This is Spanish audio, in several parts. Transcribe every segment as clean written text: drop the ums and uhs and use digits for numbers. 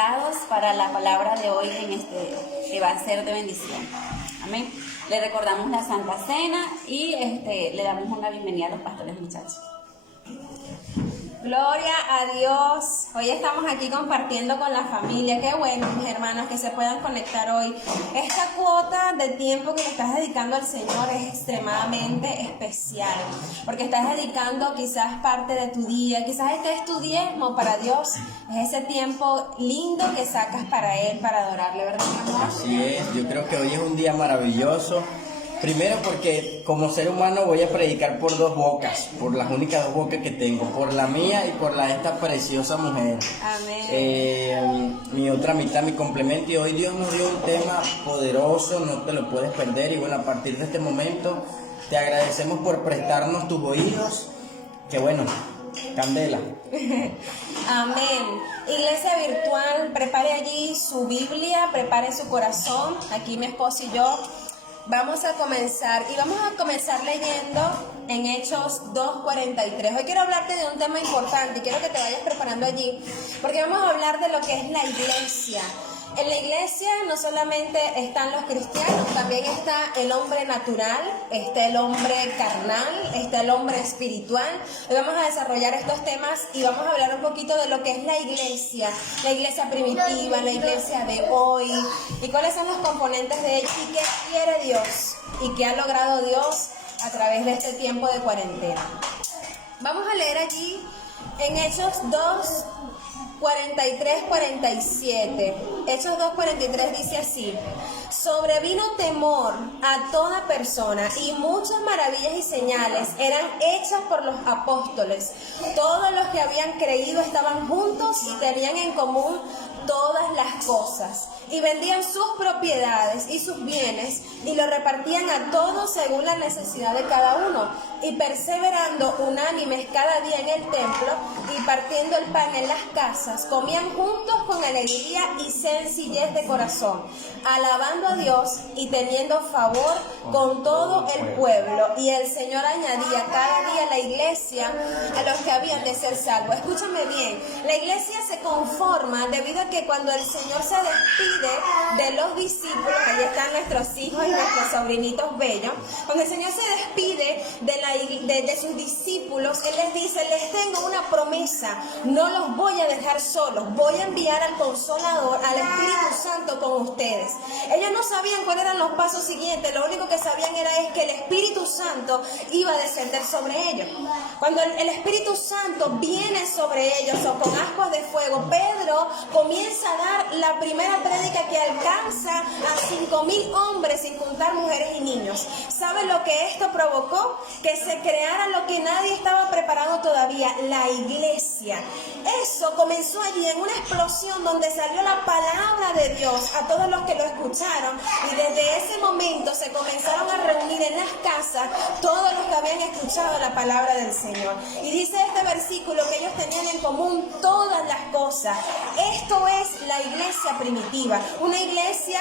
preparados para la palabra de hoy que va a ser de bendición. Amén. Le recordamos la Santa Cena y le damos una bienvenida a los pastores, muchachos. Gloria a Dios. Hoy estamos aquí compartiendo con la familia. Qué bueno, mis hermanos, que se puedan conectar hoy. Esta cuota de tiempo que le estás dedicando al Señor es extremadamente especial, porque estás dedicando quizás parte de tu día, quizás este es tu diezmo para Dios. Es ese tiempo lindo que sacas para Él, para adorarle, ¿verdad, mi amor? Así es, yo creo que hoy es un día maravilloso. Primero porque como ser humano voy a predicar por dos bocas, por las únicas dos bocas que tengo, por la mía y por la de esta preciosa mujer. Amén. Mi otra mitad, mi complemento, y hoy Dios nos dio un tema poderoso, no te lo puedes perder. Y bueno, a partir de este momento te agradecemos por prestarnos tus oídos, que bueno, candela. Amén. Iglesia virtual, prepare allí su Biblia, prepare su corazón. Aquí mi esposo y yo vamos a comenzar leyendo en Hechos 2:43. Hoy quiero hablarte de un tema importante y quiero que te vayas preparando allí, porque vamos a hablar de lo que es la iglesia. En la iglesia no solamente están los cristianos, también está el hombre natural, está el hombre carnal, está el hombre espiritual. Hoy vamos a desarrollar estos temas y vamos a hablar un poquito de lo que es la iglesia primitiva, la iglesia de hoy, y cuáles son los componentes de ella y qué quiere Dios y qué ha logrado Dios a través de este tiempo de cuarentena. Vamos a leer allí en Hechos 2:43-47. Hechos 2:43 dice así: sobrevino temor a toda persona y muchas maravillas y señales eran hechas por los apóstoles. Todos los que habían creído estaban juntos y tenían en común todas las cosas, y vendían sus propiedades y sus bienes y lo repartían a todos según la necesidad de cada uno, y perseverando unánimes cada día en el templo y partiendo el pan en las casas, comían juntos con alegría y sencillez de corazón, alabando a Dios y teniendo favor con todo el pueblo. Y el Señor añadía cada día a la iglesia a los que habían de ser salvos. Escúchame bien, la iglesia se conforma debido a que cuando el Señor se despide de los discípulos, ahí están nuestros hijos y nuestros sobrinitos bellos, cuando el Señor se despide de sus discípulos, Él les dice: les tengo una promesa, no los voy a dejar solos, voy a enviar al Consolador, al Espíritu Santo con ustedes. Ellos no sabían cuáles eran los pasos siguientes, lo único que sabían es que el Espíritu Santo iba a descender sobre ellos. Cuando el Espíritu Santo viene sobre ellos o con ascuas de fuego, Pedro comienza a dar la primera prédica que alcanza a 5,000 hombres, sin contar mujeres y niños. ¿Sabe lo que esto provocó? Que se creara lo que nadie estaba preparado todavía, la iglesia. Eso comenzó allí en una explosión donde salió la palabra de Dios a todos los que lo escucharon, y desde ese momento se comenzaron a reunir en las casas todos los que habían escuchado la palabra del Señor. Y dice este versículo que ellos tenían en común todas las cosas. Esto es la iglesia primitiva, una iglesia,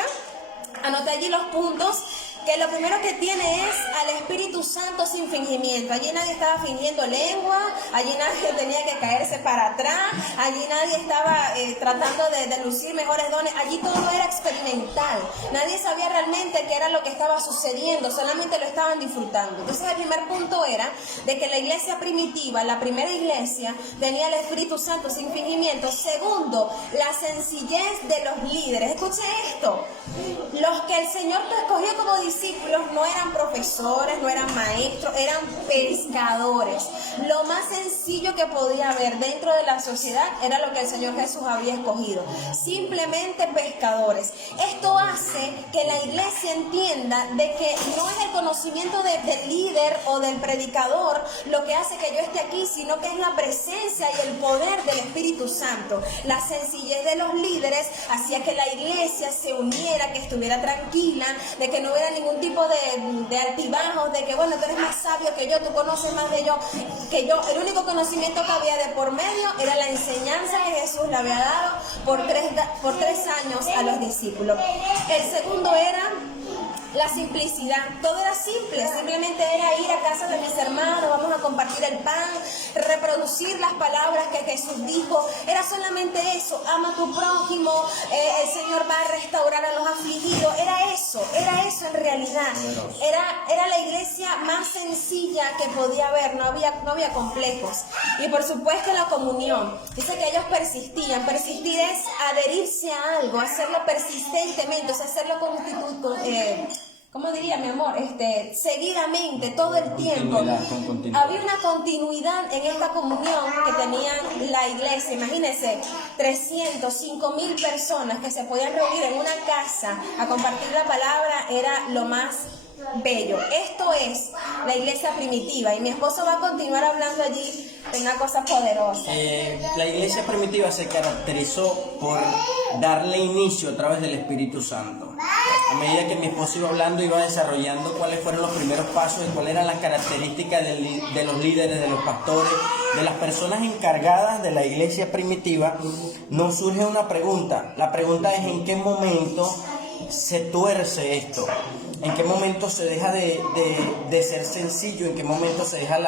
anota allí los puntos, que lo primero que tiene es al Espíritu Santo sin fingimiento. Allí nadie estaba fingiendo lengua, allí nadie tenía que caerse para atrás, allí nadie estaba tratando de lucir mejores dones, allí todo era experimental. Nadie sabía realmente qué era lo que estaba sucediendo, solamente lo estaban disfrutando. Entonces el primer punto era de que la iglesia primitiva, la primera iglesia, tenía el Espíritu Santo sin fingimiento. Segundo, la sencillez de los líderes. Escuche esto: los que el Señor te escogió como discípulos no eran profesores, no eran maestros, eran pescadores. Lo más sencillo que podía haber dentro de la sociedad era lo que el Señor Jesús había escogido: simplemente pescadores. Esto hace que la iglesia entienda de que no es el conocimiento del líder o del predicador lo que hace que yo esté aquí, sino que es la presencia y el poder del Espíritu Santo. La sencillez de los líderes hacía que la iglesia se uniera, que estuviera tranquila, de que no hubiera ningún tipo de altibajos, de que bueno, tú eres más sabio que yo, tú conoces más de yo que yo. El único conocimiento que había de por medio era la enseñanza que Jesús le había dado por tres años a los discípulos. El segundo era la simplicidad, todo era simple, simplemente era ir a casa de mis hermanos, vamos a compartir el pan, reproducir las palabras que Jesús dijo, era solamente eso, ama a tu prójimo, el Señor va a restaurar a los afligidos, era eso en realidad, era la iglesia más sencilla que podía haber, no había complejos. Y por supuesto la comunión, dice que ellos persistían, persistir es adherirse a algo, hacerlo persistentemente, o sea, hacerlo ¿cómo diría mi amor? Seguidamente, todo el tiempo. Había una continuidad en esta comunión que tenía la iglesia. Imagínense, 300, 5,000 personas que se podían reunir en una casa a compartir la palabra, era lo más bello. Esto es la iglesia primitiva, y mi esposo va a continuar hablando allí de una cosa poderosa. La iglesia primitiva se caracterizó por darle inicio a través del Espíritu Santo. A medida que mi esposo iba hablando, iba desarrollando cuáles fueron los primeros pasos y cuáles eran las características de los líderes, de los pastores, de las personas encargadas de la iglesia primitiva. Nos surge una pregunta. La pregunta es: ¿en qué momento se tuerce esto? ¿En qué momento se deja de ser sencillo? ¿En qué momento se deja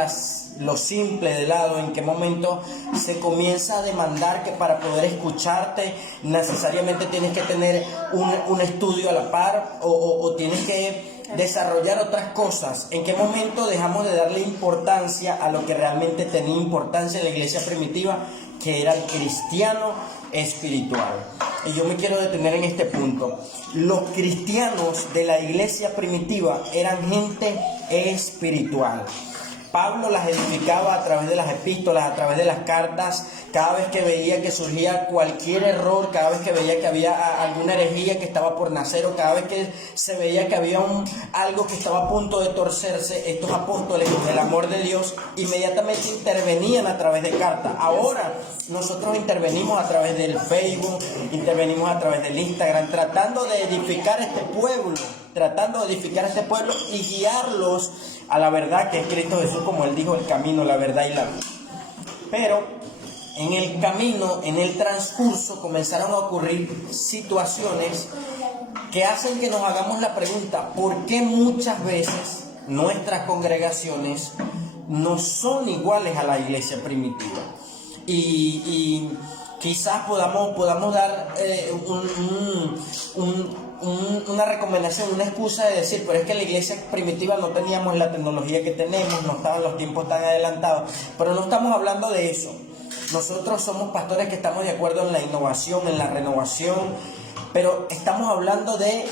lo simple de lado? ¿En qué momento se comienza a demandar que para poder escucharte necesariamente tienes que tener un estudio a la par o tienes que desarrollar otras cosas? ¿En qué momento dejamos de darle importancia a lo que realmente tenía importancia en la iglesia primitiva, que era el cristiano espiritual? Y yo me quiero detener en este punto. Los cristianos de la iglesia primitiva eran gente espiritual. Pablo las edificaba a través de las epístolas, a través de las cartas. Cada vez que veía que surgía cualquier error, cada vez que veía que había alguna herejía que estaba por nacer, o cada vez que se veía que había algo que estaba a punto de torcerse, estos apóstoles, con el amor de Dios, inmediatamente intervenían a través de cartas. Ahora nosotros intervenimos a través del Facebook, intervenimos a través del Instagram, tratando de edificar este pueblo y guiarlos a la verdad, que es Cristo Jesús, como Él dijo: el camino, la verdad y la vida. Pero en el camino, en el transcurso, comenzaron a ocurrir situaciones que hacen que nos hagamos la pregunta: ¿por qué muchas veces nuestras congregaciones no son iguales a la iglesia primitiva? Y quizás podamos dar una recomendación, una excusa de decir: pero es que en la iglesia primitiva no teníamos la tecnología que tenemos, no estaban los tiempos tan adelantados. Pero no estamos hablando de eso. Nosotros somos pastores que estamos de acuerdo en la innovación, en la renovación, pero estamos hablando de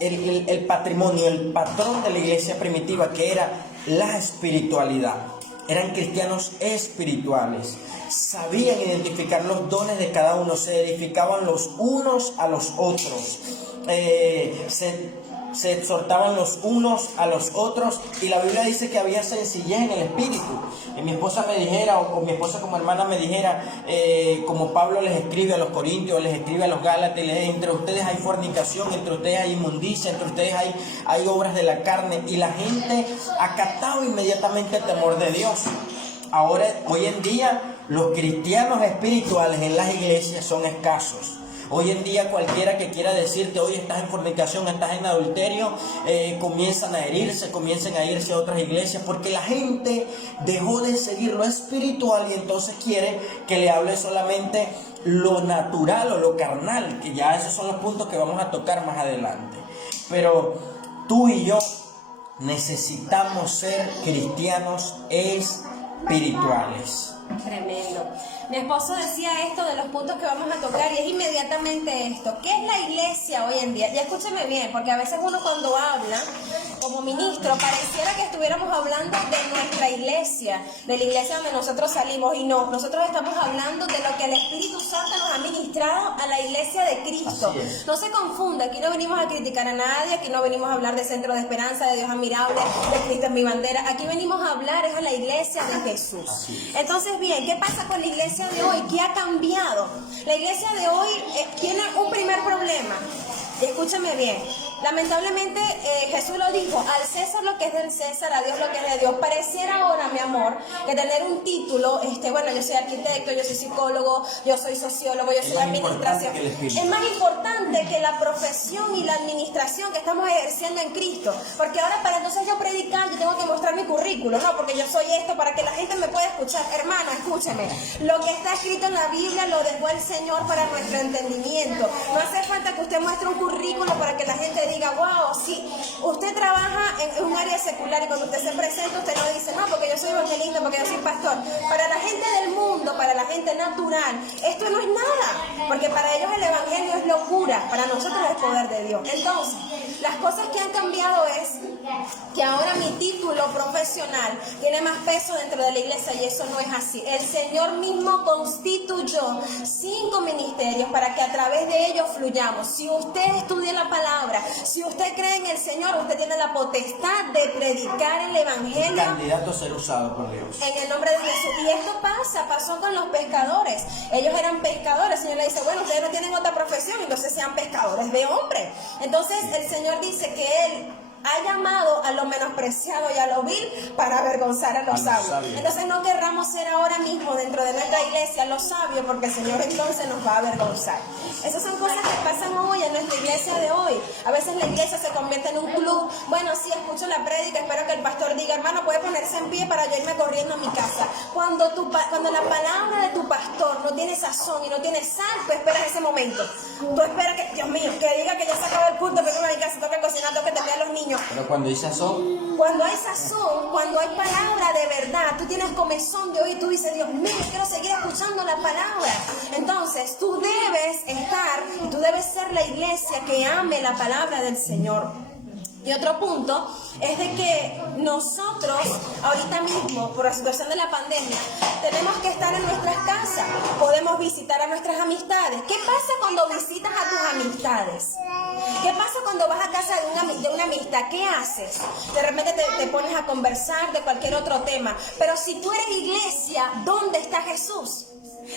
el patrimonio, el patrón de la iglesia primitiva, que era la espiritualidad. Eran cristianos espirituales, sabían identificar los dones de cada uno, se edificaban los unos a los otros, se exhortaban los unos a los otros, y la Biblia dice que había sencillez en el espíritu. Y mi esposa me dijera, o mi esposa como hermana me dijera, como Pablo les escribe a los Corintios, les escribe a los Gálatas, les dice: entre ustedes hay fornicación, entre ustedes hay inmundicia, entre ustedes hay obras de la carne, y la gente acataba inmediatamente el temor de Dios. Ahora, hoy en día, los cristianos espirituales en las iglesias son escasos. Hoy en día cualquiera que quiera decirte: hoy estás en fornicación, estás en adulterio, comienzan a irse a otras iglesias, porque la gente dejó de seguir lo espiritual y entonces quiere que le hable solamente lo natural o lo carnal, que ya esos son los puntos que vamos a tocar más adelante. Pero tú y yo necesitamos ser cristianos espirituales. Tremendo. Mi esposo decía esto de los puntos que vamos a tocar, y es inmediatamente esto: ¿qué es la iglesia hoy en día? Y escúcheme bien, porque a veces uno cuando habla como ministro pareciera que estuviéramos hablando de nuestra iglesia, de la iglesia donde nosotros salimos, y no, nosotros estamos hablando de lo que el Espíritu Santo nos ha ministrado a la iglesia de Cristo. No se confunda, aquí no venimos a criticar a nadie, aquí no venimos a hablar de Centro de Esperanza, de Dios Admirable, de Cristo es mi bandera. Aquí venimos a hablar es a la iglesia de Jesús. Entonces, bien, ¿qué pasa con la iglesia de hoy? ¿Qué ha cambiado? La iglesia de hoy tiene un primer problema. Y escúchame bien, lamentablemente Jesús lo dijo, al César lo que es del César, a Dios lo que es de Dios. Pareciera ahora, mi amor, que tener un título, bueno, yo soy arquitecto, yo soy psicólogo, yo soy sociólogo, yo soy de administración. Es más importante que la profesión y la administración que estamos ejerciendo en Cristo. Porque ahora para entonces yo predicar, yo tengo que mostrar mi currículo, ¿no? Porque yo soy esto, para que la gente me pueda escuchar. Hermano, escúcheme, lo que está escrito en la Biblia lo dejó el Señor para nuestro entendimiento. No hace falta que usted muestre un currículo para que la gente diga, wow, sí, usted trabaja en un área secular y cuando usted se presenta usted no dice, no, porque yo soy evangelista, porque yo soy pastor. Para la gente del mundo, para la gente natural, esto no es nada, porque para ellos el evangelio es locura, para nosotros es poder de Dios. Entonces, las cosas que han cambiado es que ahora mi título profesional tiene más peso dentro de la iglesia y eso no es así. El Señor mismo constituyó 5 ministerios para que a través de ellos fluyamos. Si usted estudia la palabra, si usted cree en el Señor, usted tiene la potestad de predicar el evangelio. Candidato a ser usado por Dios. En el nombre de Jesús. Y esto pasó con los pescadores. Ellos eran pescadores. El Señor le dice, bueno, ustedes no tienen otra profesión, entonces sean pescadores de hombres. Entonces el Señor dice que Él ha llamado a lo menospreciado y a lo vil para avergonzar a los sabios. Entonces no querramos ser ahora mismo dentro de nuestra iglesia los sabios, porque el Señor entonces nos va a avergonzar. Esas son cosas que pasan hoy en nuestra iglesia de hoy. A veces la iglesia se convierte en un club. Bueno, sí, escucho la prédica, espero que el pastor diga, hermano, puede ponerse en pie para yo irme corriendo a mi casa. Cuando la palabra de tu pastor no tiene sazón y no tiene sal, tú esperas ese momento. Tú esperas que, Dios mío, que diga que ya se acabó el culto, que irme a mi casa, tengo que cocinar, tengo que atender a los niños. Pero cuando hay sazón, cuando hay palabra de verdad, tú tienes comezón de oír, tú dices, Dios mío, quiero seguir escuchando la palabra. Entonces tú debes ser la iglesia que ame la palabra del Señor. Y otro punto es de que nosotros, ahorita mismo, por la situación de la pandemia, tenemos que estar en nuestras casas. Podemos visitar a nuestras amistades. ¿Qué pasa cuando visitas a tus amistades? ¿Qué pasa cuando vas a casa de una amistad? ¿Qué haces? De repente te pones a conversar de cualquier otro tema. Pero si tú eres iglesia, ¿dónde está Jesús?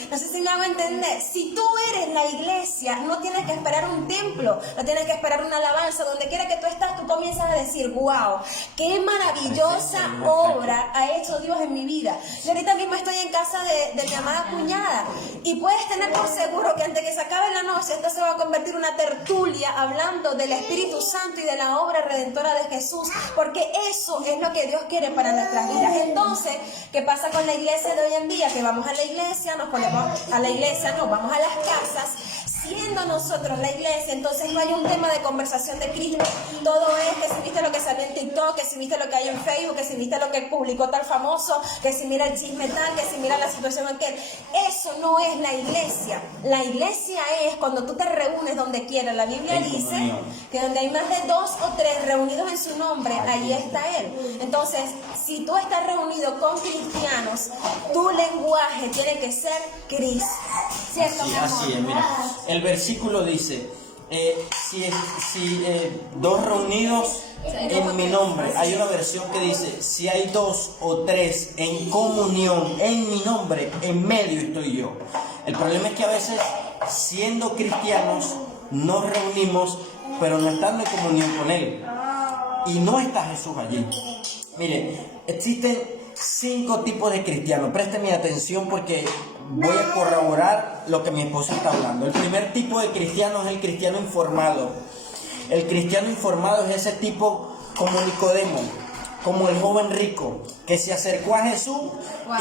No sé si me hago entender. Si tú eres la iglesia, no tienes que esperar un templo, no tienes que esperar una alabanza. Donde quiera que tú estás, tú comienzas a decir, wow, qué maravillosa obra ha hecho Dios en mi vida. Yo ahorita mismo estoy en casa de mi amada cuñada y puedes tener por seguro que antes que se acabe la noche, esto se va a convertir en una tertulia hablando del Espíritu Santo y de la obra redentora de Jesús, porque eso es lo que Dios quiere para nuestras vidas. Entonces, ¿qué pasa con la iglesia de hoy en día? Que vamos a la iglesia, nos ponemos a la iglesia, no, vamos a las casas, siendo nosotros la iglesia, entonces no hay un tema de conversación de Cristo. Todo es que si viste lo que salió en TikTok, que si viste lo que hay en Facebook, que si viste lo que publicó tal famoso, que si mira el chisme tal, que si mira la situación aquel. Eso no es la iglesia. La iglesia es cuando tú te reúnes donde quiera. La Biblia dice que donde hay más de 2 o 3 reunidos en su nombre, allí está Él. Entonces, si tú estás reunido con cristianos, tu lenguaje tiene que ser Cristo. ¿Cierto, mi amor? Así es, mira. El versículo dice, si 2 reunidos en mi nombre, hay una versión que dice, si hay 2 o 3 en comunión, en mi nombre, en medio estoy yo. El problema es que a veces, siendo cristianos, nos reunimos, pero no estando en comunión con Él. Y no está Jesús allí. Mire, existen 5 tipos de cristianos. Présteme atención porque voy a corroborar lo que mi esposa está hablando. El primer tipo de cristiano es el cristiano informado. El cristiano informado es ese tipo como Nicodemo, como el joven rico, que se acercó a Jesús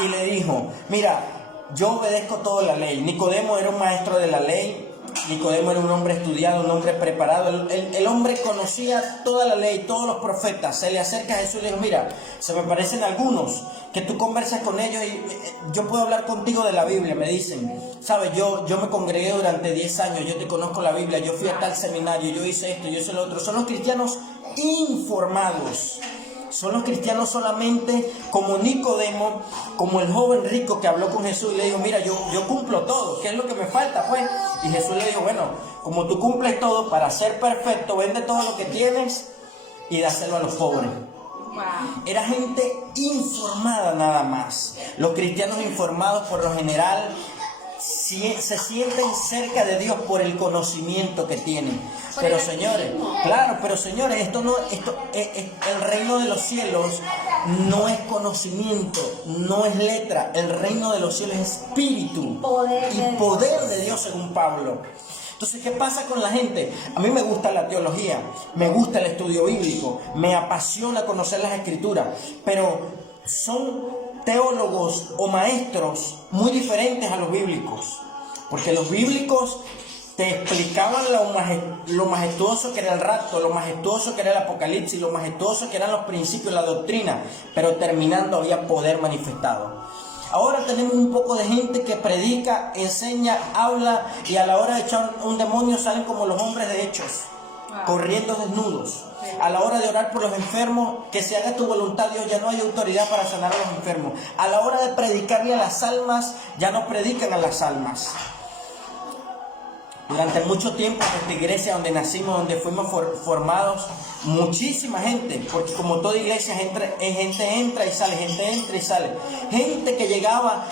y le dijo, mira, yo obedezco toda la ley. Nicodemo era un maestro de la ley. Nicodemo era un hombre estudiado, un hombre preparado. El hombre conocía toda la ley, todos los profetas. Se le acerca a Jesús y le dijo, mira, se me parecen algunos, que tú conversas con ellos y yo puedo hablar contigo de la Biblia. Me dicen, sabes, yo me congregué durante 10 años, yo te conozco la Biblia, yo fui a tal seminario, yo hice esto, yo hice lo otro. Son los cristianos informados. Son los cristianos solamente como Nicodemo, como el joven rico que habló con Jesús y le dijo, mira, yo cumplo todo, ¿qué es lo que me falta, pues? Y Jesús le dijo, bueno, como tú cumples todo, para ser perfecto, vende todo lo que tienes y dáselo a los pobres. Era gente informada nada más. Los cristianos informados por lo general se sienten cerca de Dios por el conocimiento que tienen. Por Pero el señores, activismo. claro, pero señores, el reino de los cielos no es conocimiento, no es letra. El reino de los cielos es espíritu y poder de Dios, según Pablo. Entonces, ¿qué pasa con la gente? A mí me gusta la teología, me gusta el estudio bíblico, me apasiona conocer las escrituras, pero son teólogos o maestros muy diferentes a los bíblicos, porque los bíblicos te explicaban lo majestuoso que era el rapto, lo majestuoso que era el apocalipsis, lo majestuoso que eran los principios, la doctrina, pero terminando había poder manifestado. Ahora tenemos un poco de gente que predica, enseña, habla y a la hora de echar un demonio salen como los hombres de Hechos, corriendo desnudos. A la hora de orar por los enfermos, que se haga tu voluntad, Dios, ya no hay autoridad para sanar a los enfermos. A la hora de predicarle a las almas, ya no predican a las almas. Durante mucho tiempo en esta iglesia donde nacimos, donde fuimos formados, muchísima gente, porque como toda iglesia, gente entra y sale, gente entra y sale. Gente que llegaba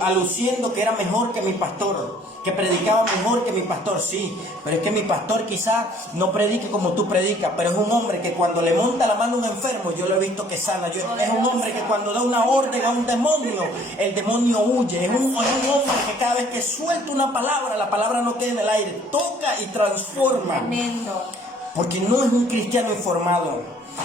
aluciendo que era mejor que mi pastor, que predicaba mejor que mi pastor, sí, pero es que mi pastor quizás no predique como tú predicas, pero es un hombre que cuando le monta la mano a un enfermo, yo lo he visto que sana. Es un hombre que cuando da una orden a un demonio, el demonio huye. Es un hombre que cada vez que suelta una palabra, la palabra no queda en el aire, toca y transforma. Tremendo. Porque no es un cristiano informado,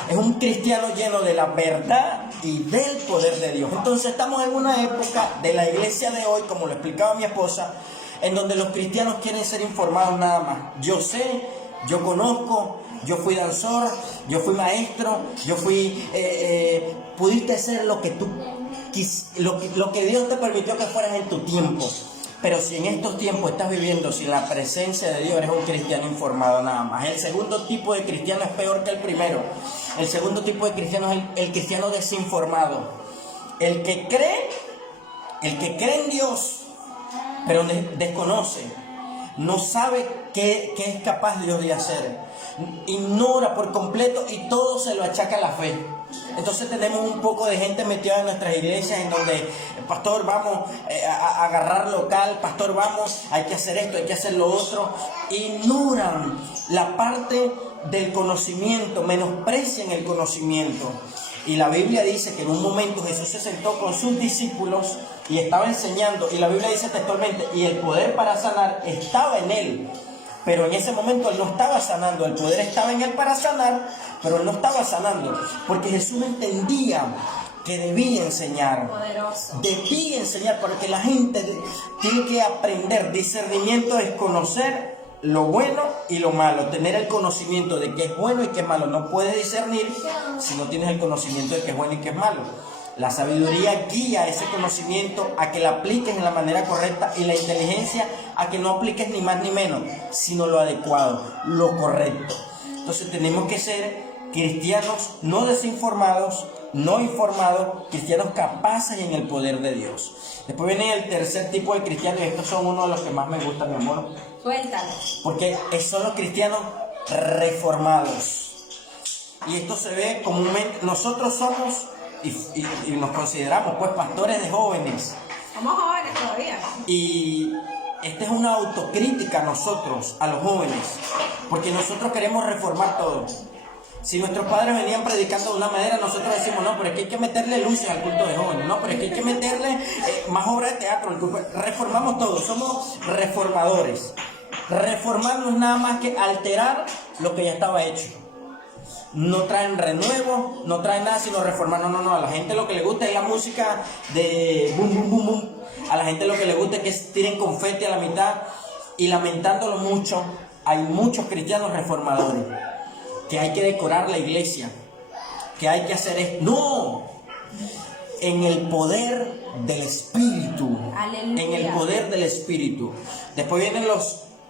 es un cristiano lleno de la verdad y del poder de Dios. Entonces estamos en una época de la iglesia de hoy, como lo explicaba mi esposa, en donde los cristianos quieren ser informados nada más. Yo sé, yo conozco, yo fui danzor, yo fui maestro, yo fui... pudiste ser lo que tú lo que Dios te permitió que fueras en tu tiempo. Pero si en estos tiempos estás viviendo sin la presencia de Dios, eres un cristiano informado nada más. El segundo tipo de cristiano es peor que el primero. El segundo tipo de cristiano es el cristiano desinformado. El que cree en Dios, pero desconoce, no sabe qué es capaz Dios de hacer. Ignora por completo y todo se lo achaca a la fe. Entonces tenemos un poco de gente metida en nuestras iglesias en donde, pastor, vamos a agarrar local, pastor, vamos, hay que hacer esto, hay que hacer lo otro. Ignoran la parte del conocimiento, menosprecian el conocimiento. Y la Biblia dice que en un momento Jesús se sentó con sus discípulos y estaba enseñando. Y la Biblia dice textualmente, y el poder para sanar estaba en él. Pero en ese momento él no estaba sanando, el poder estaba en él para sanar, pero él no estaba sanando, porque Jesús entendía que debía enseñar. Poderoso. Debía enseñar, porque la gente tiene que aprender. Discernimiento es conocer lo bueno y lo malo, tener el conocimiento de qué es bueno y qué es malo. No puedes discernir si no tienes el conocimiento de qué es bueno y qué es malo. La sabiduría guía ese conocimiento a que lo apliques en la manera correcta, y la inteligencia a que no apliques ni más ni menos, sino lo adecuado, lo correcto. Entonces tenemos que ser cristianos no desinformados, no informados, cristianos capaces en el poder de Dios. Después viene el tercer tipo de cristianos, y estos son uno de los que más me gustan, mi amor. Suéltalo. Porque son los cristianos reformados. Y esto se ve comúnmente. Nosotros somos y nos consideramos pues pastores de jóvenes. Somos jóvenes todavía. Y esta es una autocrítica a nosotros, a los jóvenes, porque nosotros queremos reformar todo. Si nuestros padres venían predicando de una manera, nosotros decimos, no, pero es que hay que meterle luces al culto de jóvenes, no, pero es que hay que meterle más obras de teatro. Reformamos todo, somos reformadores. Reformar no es nada más que alterar lo que ya estaba hecho. No traen renuevo, no traen nada sino reformar. No, a la gente lo que le gusta es la música de boom, boom, boom, boom. A la gente lo que le gusta es que tiren confeti a la mitad. Y lamentándolo mucho, hay muchos cristianos reformadores que hay que decorar la iglesia, que hay que hacer esto. ¡No! En el poder del Espíritu. Aleluya. En el poder del Espíritu. Después vienen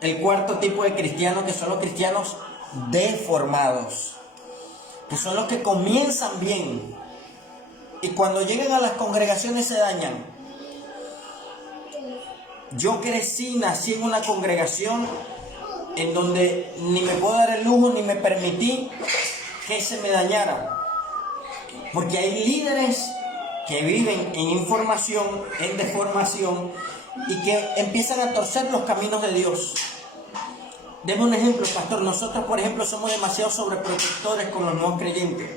el cuarto tipo de cristianos, que son los cristianos deformados, que son los que comienzan bien y cuando llegan a las congregaciones se dañan. Yo nací en una congregación en donde ni me puedo dar el lujo ni me permití que se me dañara, porque hay líderes que viven en información, en deformación, y que empiezan a torcer los caminos de Dios. Deme un ejemplo, pastor. Nosotros, por ejemplo, somos demasiado sobreprotectores con los nuevos creyentes.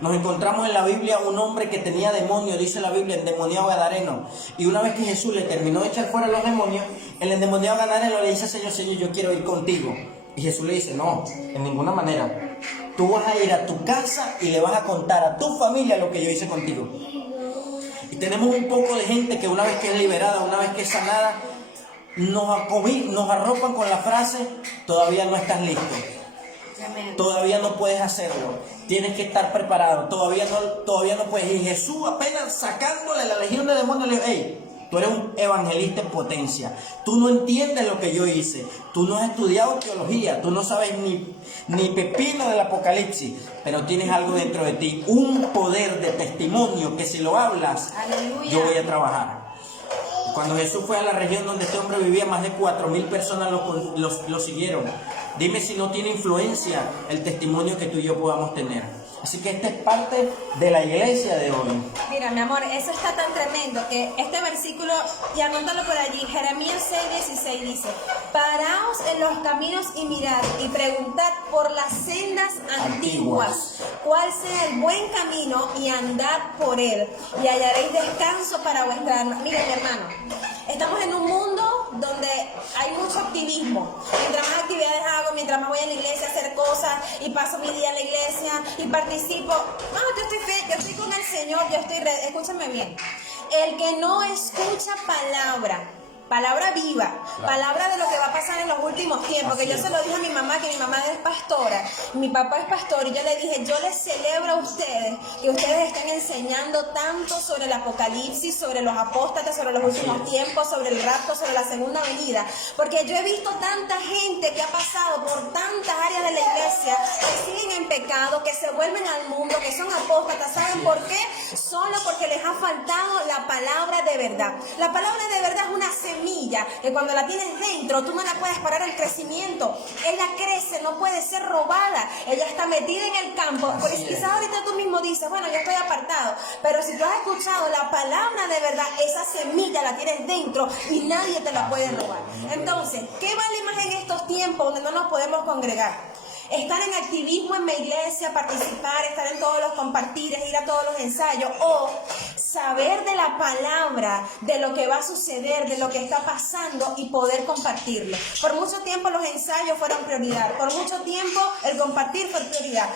Nos encontramos en la Biblia un hombre que tenía demonio, dice la Biblia, endemoniado gadareno. Y una vez que Jesús le terminó de echar fuera los demonios, el endemoniado gadareno le dice: Señor, Señor, yo quiero ir contigo. Y Jesús le dice: no, en ninguna manera. Tú vas a ir a tu casa y le vas a contar a tu familia lo que yo hice contigo. Y tenemos un poco de gente que una vez que es liberada, una vez que es sanada, nos arropan con la frase: todavía no estás listo, todavía no puedes hacerlo, tienes que estar preparado, todavía no puedes. Y Jesús, apenas sacándole la legión de demonios, le dijo: hey, tú eres un evangelista en potencia, tú no entiendes lo que yo hice, tú no has estudiado teología, tú no sabes ni pepino del Apocalipsis, pero tienes algo dentro de ti, un poder de testimonio que si lo hablas, ¡Aleluya! Yo voy a trabajar. Cuando Jesús fue a la región donde este hombre vivía, más de 4,000 personas lo siguieron. Dime si no tiene influencia el testimonio que tú y yo podamos tener. Así que esta es parte de la iglesia de hoy. Mira, mi amor, eso está tan tremendo que este versículo, y anótalo por allí, Jeremías 6:16 dice: paraos en los caminos y mirad y preguntad por las sendas antiguas, cuál sea el buen camino, y andad por él, y hallaréis descanso para vuestra alma. Mira, mi hermano, estamos en un mundo donde hay mucho activismo. Mientras más actividades hago, mientras más voy a la iglesia a hacer cosas y paso mi día en la iglesia y participo. No, yo estoy con el Señor, escúchame bien. El que no escucha palabra viva, palabra de lo que va a pasar en los últimos tiempos, que yo se lo dije a mi mamá, que mi mamá es pastora, mi papá es pastor, y yo le dije: yo les celebro a ustedes que ustedes estén enseñando tanto sobre el Apocalipsis, sobre los apóstatas, sobre los últimos tiempos, sobre el rapto, sobre la segunda venida, porque yo he visto tanta gente que ha pasado por tantas áreas de la iglesia, que siguen en pecado, que se vuelven al mundo, que son apóstatas. ¿Saben por qué? Solo porque les ha faltado la palabra de verdad. La palabra de verdad es una semilla que cuando la tienes dentro, tú no la puedes parar el crecimiento. Ella crece, no puede ser robada. Ella está metida en el campo. Pues quizás ahorita tú mismo dices: bueno, yo estoy apartado. Pero si tú has escuchado la palabra de verdad, esa semilla la tienes dentro y nadie te la puede robar. Entonces, ¿qué vale más en estos tiempos donde no nos podemos congregar? Estar en activismo en mi iglesia, participar, estar en todos los compartires, ir a todos los ensayos, o saber de la palabra, de lo que va a suceder, de lo que está pasando, y poder compartirlo. Por mucho tiempo los ensayos fueron prioridad, por mucho tiempo el compartir fue prioridad.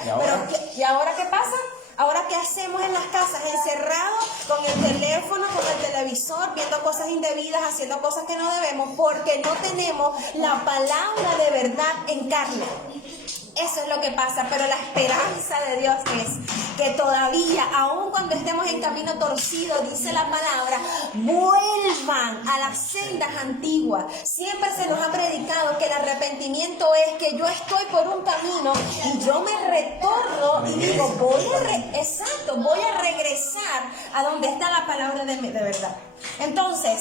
¿Y ahora qué pasa? Ahora, ¿qué hacemos en las casas? Encerrados con el teléfono, con el televisor, viendo cosas indebidas, haciendo cosas que no debemos, porque no tenemos la palabra de verdad en carne. Eso es lo que pasa, pero la esperanza de Dios es que todavía, aun cuando estemos en camino torcido, dice la palabra, vuelvan a las sendas antiguas. Siempre se nos ha predicado que el arrepentimiento es que yo estoy por un camino y yo me retorno y digo: voy a regresar a donde está la palabra de verdad. Entonces,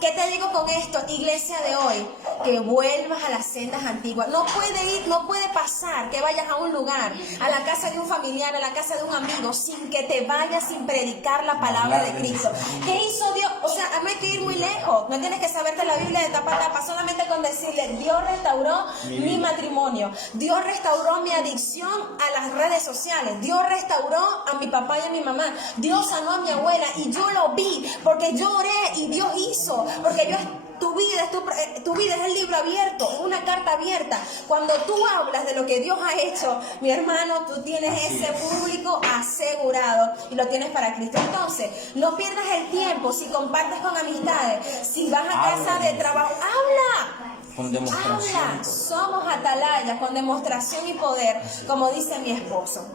¿qué te digo con esto, iglesia de hoy? Que vuelvas a las sendas antiguas. No puede pasar que vayas a un lugar, a la casa de un familiar, a la casa de un amigo, sin que te vayas sin predicar la palabra de Cristo. ¿Qué hizo Dios? O sea, no hay que ir muy lejos. No tienes que saberte la Biblia de tapa a tapa. Solamente con decirle: Dios restauró mi matrimonio. Dios restauró mi adicción a las redes sociales. Dios restauró a mi papá y a mi mamá. Dios sanó a mi abuela y yo lo vi porque yo oré y Dios hizo. Porque tu vida es el libro abierto, es una carta abierta. Cuando tú hablas de lo que Dios ha hecho, mi hermano, tú tienes ese público asegurado y lo tienes para Cristo. Entonces, no pierdas el tiempo. Si compartes con amistades, si vas a casa de trabajo, habla. Con demostración. Habla. Somos atalayas con demostración y poder, como dice mi esposo.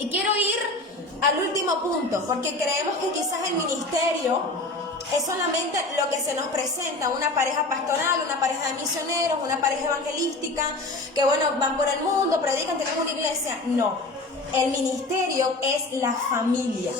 Y quiero ir al último punto, porque creemos que quizás el ministerio es solamente lo que se nos presenta: una pareja pastoral, una pareja de misioneros, una pareja evangelística, que bueno, van por el mundo, predican, tienen una iglesia. No. El ministerio es la familia.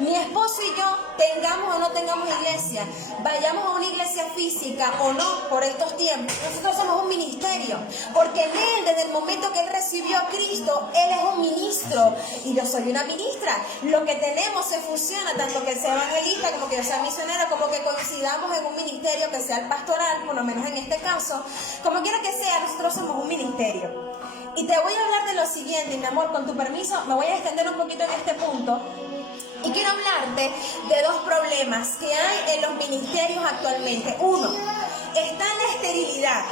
Mi esposo y yo, tengamos o no tengamos iglesia, vayamos a una iglesia física o no por estos tiempos, nosotros somos un ministerio, porque en él, desde el momento que él recibió a Cristo, él es un ministro y yo soy una ministra. Lo que tenemos se fusiona, tanto que sea evangelista como que yo sea misionera, como que coincidamos en un ministerio que sea el pastoral, por lo menos en este caso, como quiera que sea, nosotros somos un ministerio. Y te voy a hablar de lo siguiente, mi amor, con tu permiso, me voy a extender un poquito en este punto. Y quiero hablarte de dos problemas que hay en los ministerios actualmente. Uno, está la esterilidad.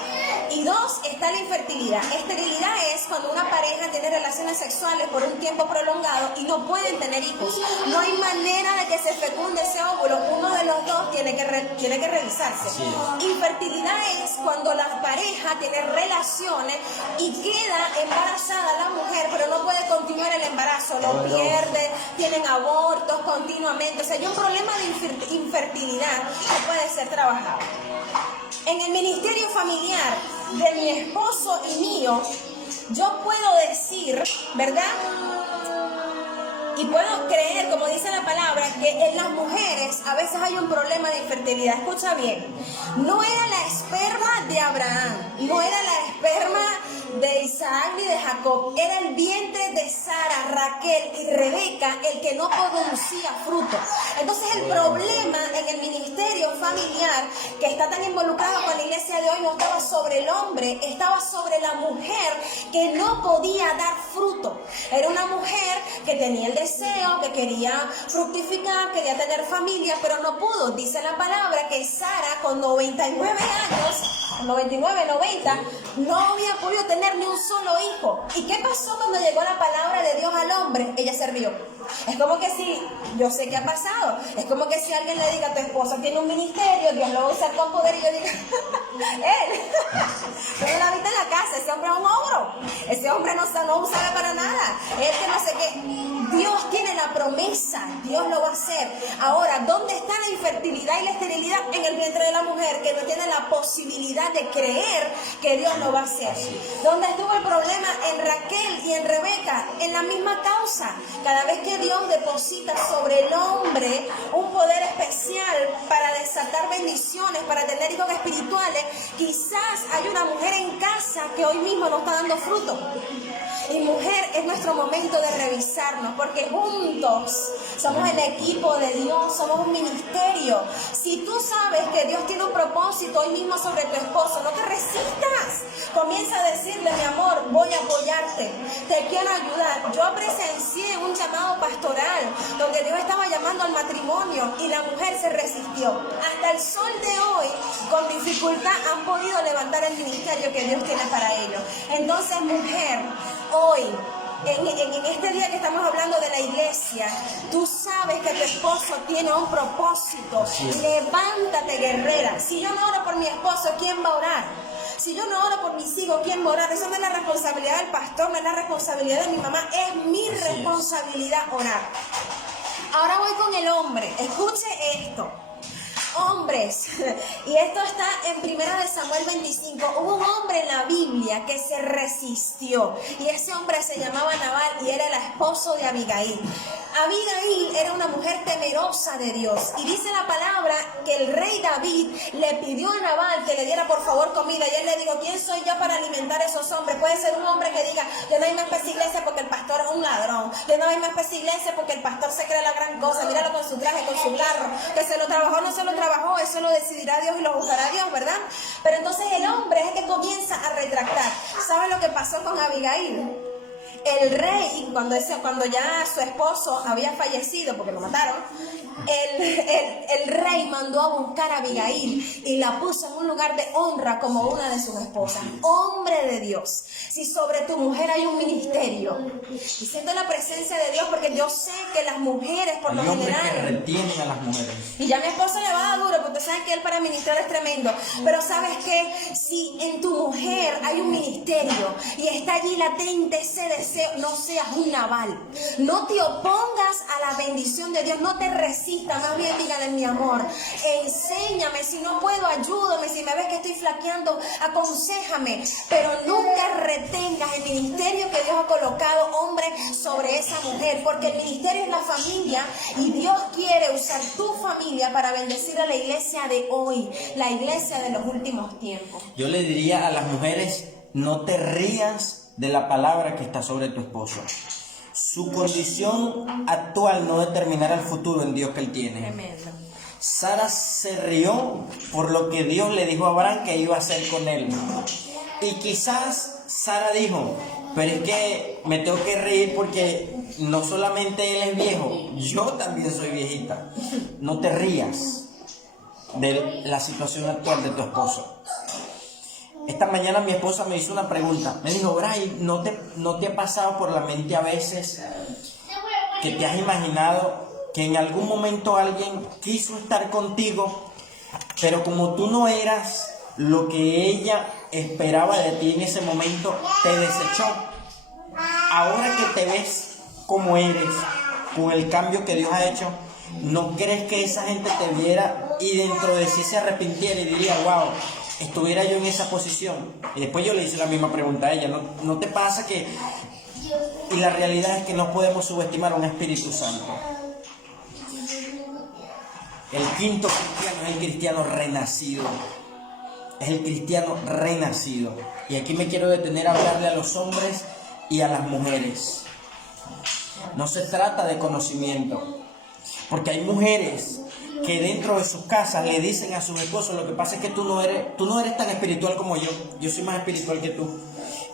Y dos, está la infertilidad. Esterilidad es cuando una pareja tiene relaciones sexuales por un tiempo prolongado y no pueden tener hijos. No hay manera de que se fecunde ese óvulo. Uno de los dos tiene que realizarse. Infertilidad es cuando la pareja tiene relaciones y queda embarazada la mujer, pero no puede continuar el embarazo. Lo pierde, tienen abortos continuamente. O sea, hay un problema de infertilidad que puede ser trabajado. En el ministerio familiar de mi esposo y mío, yo puedo decir, ¿verdad? Y puedo creer, como dice la palabra, que en las mujeres a veces hay un problema de infertilidad. Escucha bien, no era la esperma de Abraham, no era la esperma de Isaac ni de Jacob, era el vientre de Sara, Raquel y Rebeca el que no producía fruto. Entonces el problema en el ministerio familiar que está tan involucrado con la iglesia de hoy no estaba sobre el hombre, estaba sobre la mujer que no podía dar fruto. Era una mujer que tenía el deseo, que quería fructificar, quería tener familia, pero no pudo. Dice la palabra que Sara con 99 años, 99, 90, no había podido tener ni un solo hijo. ¿Y qué pasó cuando llegó la palabra de Dios al hombre? Ella se rió. Es como que si, yo sé qué ha pasado, es como que si alguien le diga, tu esposo tiene un ministerio, Dios lo va a usar con poder, y yo diga, él, pero la viste en la casa, ese hombre es un ogro, ese hombre no sabe para nada, él que no sé qué. Dios tiene la promesa, Dios lo va a hacer. Ahora, ¿dónde está la infertilidad y la esterilidad? En el vientre de la mujer, que no tiene la posibilidad de creer que Dios lo va a hacer. ¿Dónde estuvo el problema? En Raquel y en Rebeca, en la misma causa. Cada vez que Dios deposita sobre el hombre un poder especial para desatar bendiciones, para tener hijos espirituales, quizás hay una mujer en casa que hoy mismo no está dando fruto. Y mujer, es nuestro momento de revisarnos, porque juntos somos el equipo de Dios, somos un ministerio. Si tú sabes que Dios tiene un propósito hoy mismo sobre tu esposo, no te resistas. Comienza a decirle, mi amor, voy a apoyarte, te quiero ayudar. Yo presencié un llamado pastoral donde Dios estaba llamando al matrimonio y la mujer se resistió. Hasta el sol de hoy, con dificultad, han podido levantar el ministerio que Dios tiene para ellos. Entonces, mujer, hoy, en este día que estamos hablando de la iglesia, tú sabes que tu esposo tiene un propósito. Levántate, guerrera. Si yo no oro por mi esposo, ¿quién va a orar? Si yo no oro por mis hijos, ¿quién va a orar? Eso no es la responsabilidad del pastor, no es la responsabilidad de mi mamá, es mi responsabilidad orar. Ahora voy con el hombre. Escuche esto. Hombres, y esto está en 1 Samuel 25, hubo un hombre en la Biblia que se resistió, y ese hombre se llamaba Nabal y era el esposo de Abigail. Abigail era una mujer temerosa de Dios, y dice la palabra que el rey David le pidió a Nabal que le diera por favor comida, y él le dijo, ¿quién soy yo para alimentar a esos hombres? Puede ser un hombre que diga, yo no voy más para esa iglesia porque el pastor es un ladrón, yo no voy más para esa iglesia porque el pastor se cree la gran cosa, míralo con su traje, con su carro, que se lo trabajó, no se lo trabajó, eso lo decidirá Dios y lo juzgará Dios, ¿verdad? Pero entonces el hombre es el que comienza a retractar. ¿Sabe lo que pasó con Abigail? El rey, cuando ya su esposo había fallecido porque lo mataron, el rey mandó a buscar a Abigail y la puso en un lugar de honra como una de sus esposas. Hombre de Dios, si sobre tu mujer hay un ministerio, y siento la presencia de Dios porque yo sé que las mujeres por lo general, que retienen a las mujeres. y ya mi esposo le va a dar duro porque saben que él para ministrar es tremendo, pero sabes que si en tu mujer hay un ministerio y está allí latente ese deseo, no seas un Nabal, no te opongas a la bendición de Dios, no te resistas resista, más bien dígale: mi amor, enséñame, si no puedo, ayúdame, si me ves que estoy flaqueando, aconséjame, pero nunca retengas el ministerio que Dios ha colocado, hombre, sobre esa mujer, porque el ministerio es la familia y Dios quiere usar tu familia para bendecir a la iglesia de hoy, la iglesia de los últimos tiempos. Yo le diría a las mujeres: no te rías de la palabra que está sobre tu esposo. Su condición actual no determinará el futuro en Dios que él tiene. Tremendo. Sara se rió por lo que Dios le dijo a Abraham que iba a hacer con él. Y quizás Sara dijo: pero es que me tengo que reír porque no solamente él es viejo, yo también soy viejita. No te rías de la situación actual de tu esposo. Esta mañana mi esposa me hizo una pregunta. Me dijo: Bray, ¿no te ha pasado por la mente a veces que te has imaginado que en algún momento alguien quiso estar contigo, pero como tú no eras lo que ella esperaba de ti en ese momento, te desechó? Ahora que te ves como eres, con el cambio que Dios ha hecho, ¿no crees que esa gente te viera y dentro de sí se arrepintiera y diría: wow, estuviera yo en esa posición? Y después yo le hice la misma pregunta a ella: ¿no te pasa que...? Y la realidad es que no podemos subestimar a un Espíritu Santo. El quinto cristiano es el cristiano renacido. Es el cristiano renacido. Y aquí me quiero detener a hablarle a los hombres y a las mujeres. No se trata de conocimiento, porque hay mujeres que dentro de sus casas le dicen a sus esposos: lo que pasa es que tú no eres tan espiritual como yo soy más espiritual que tú.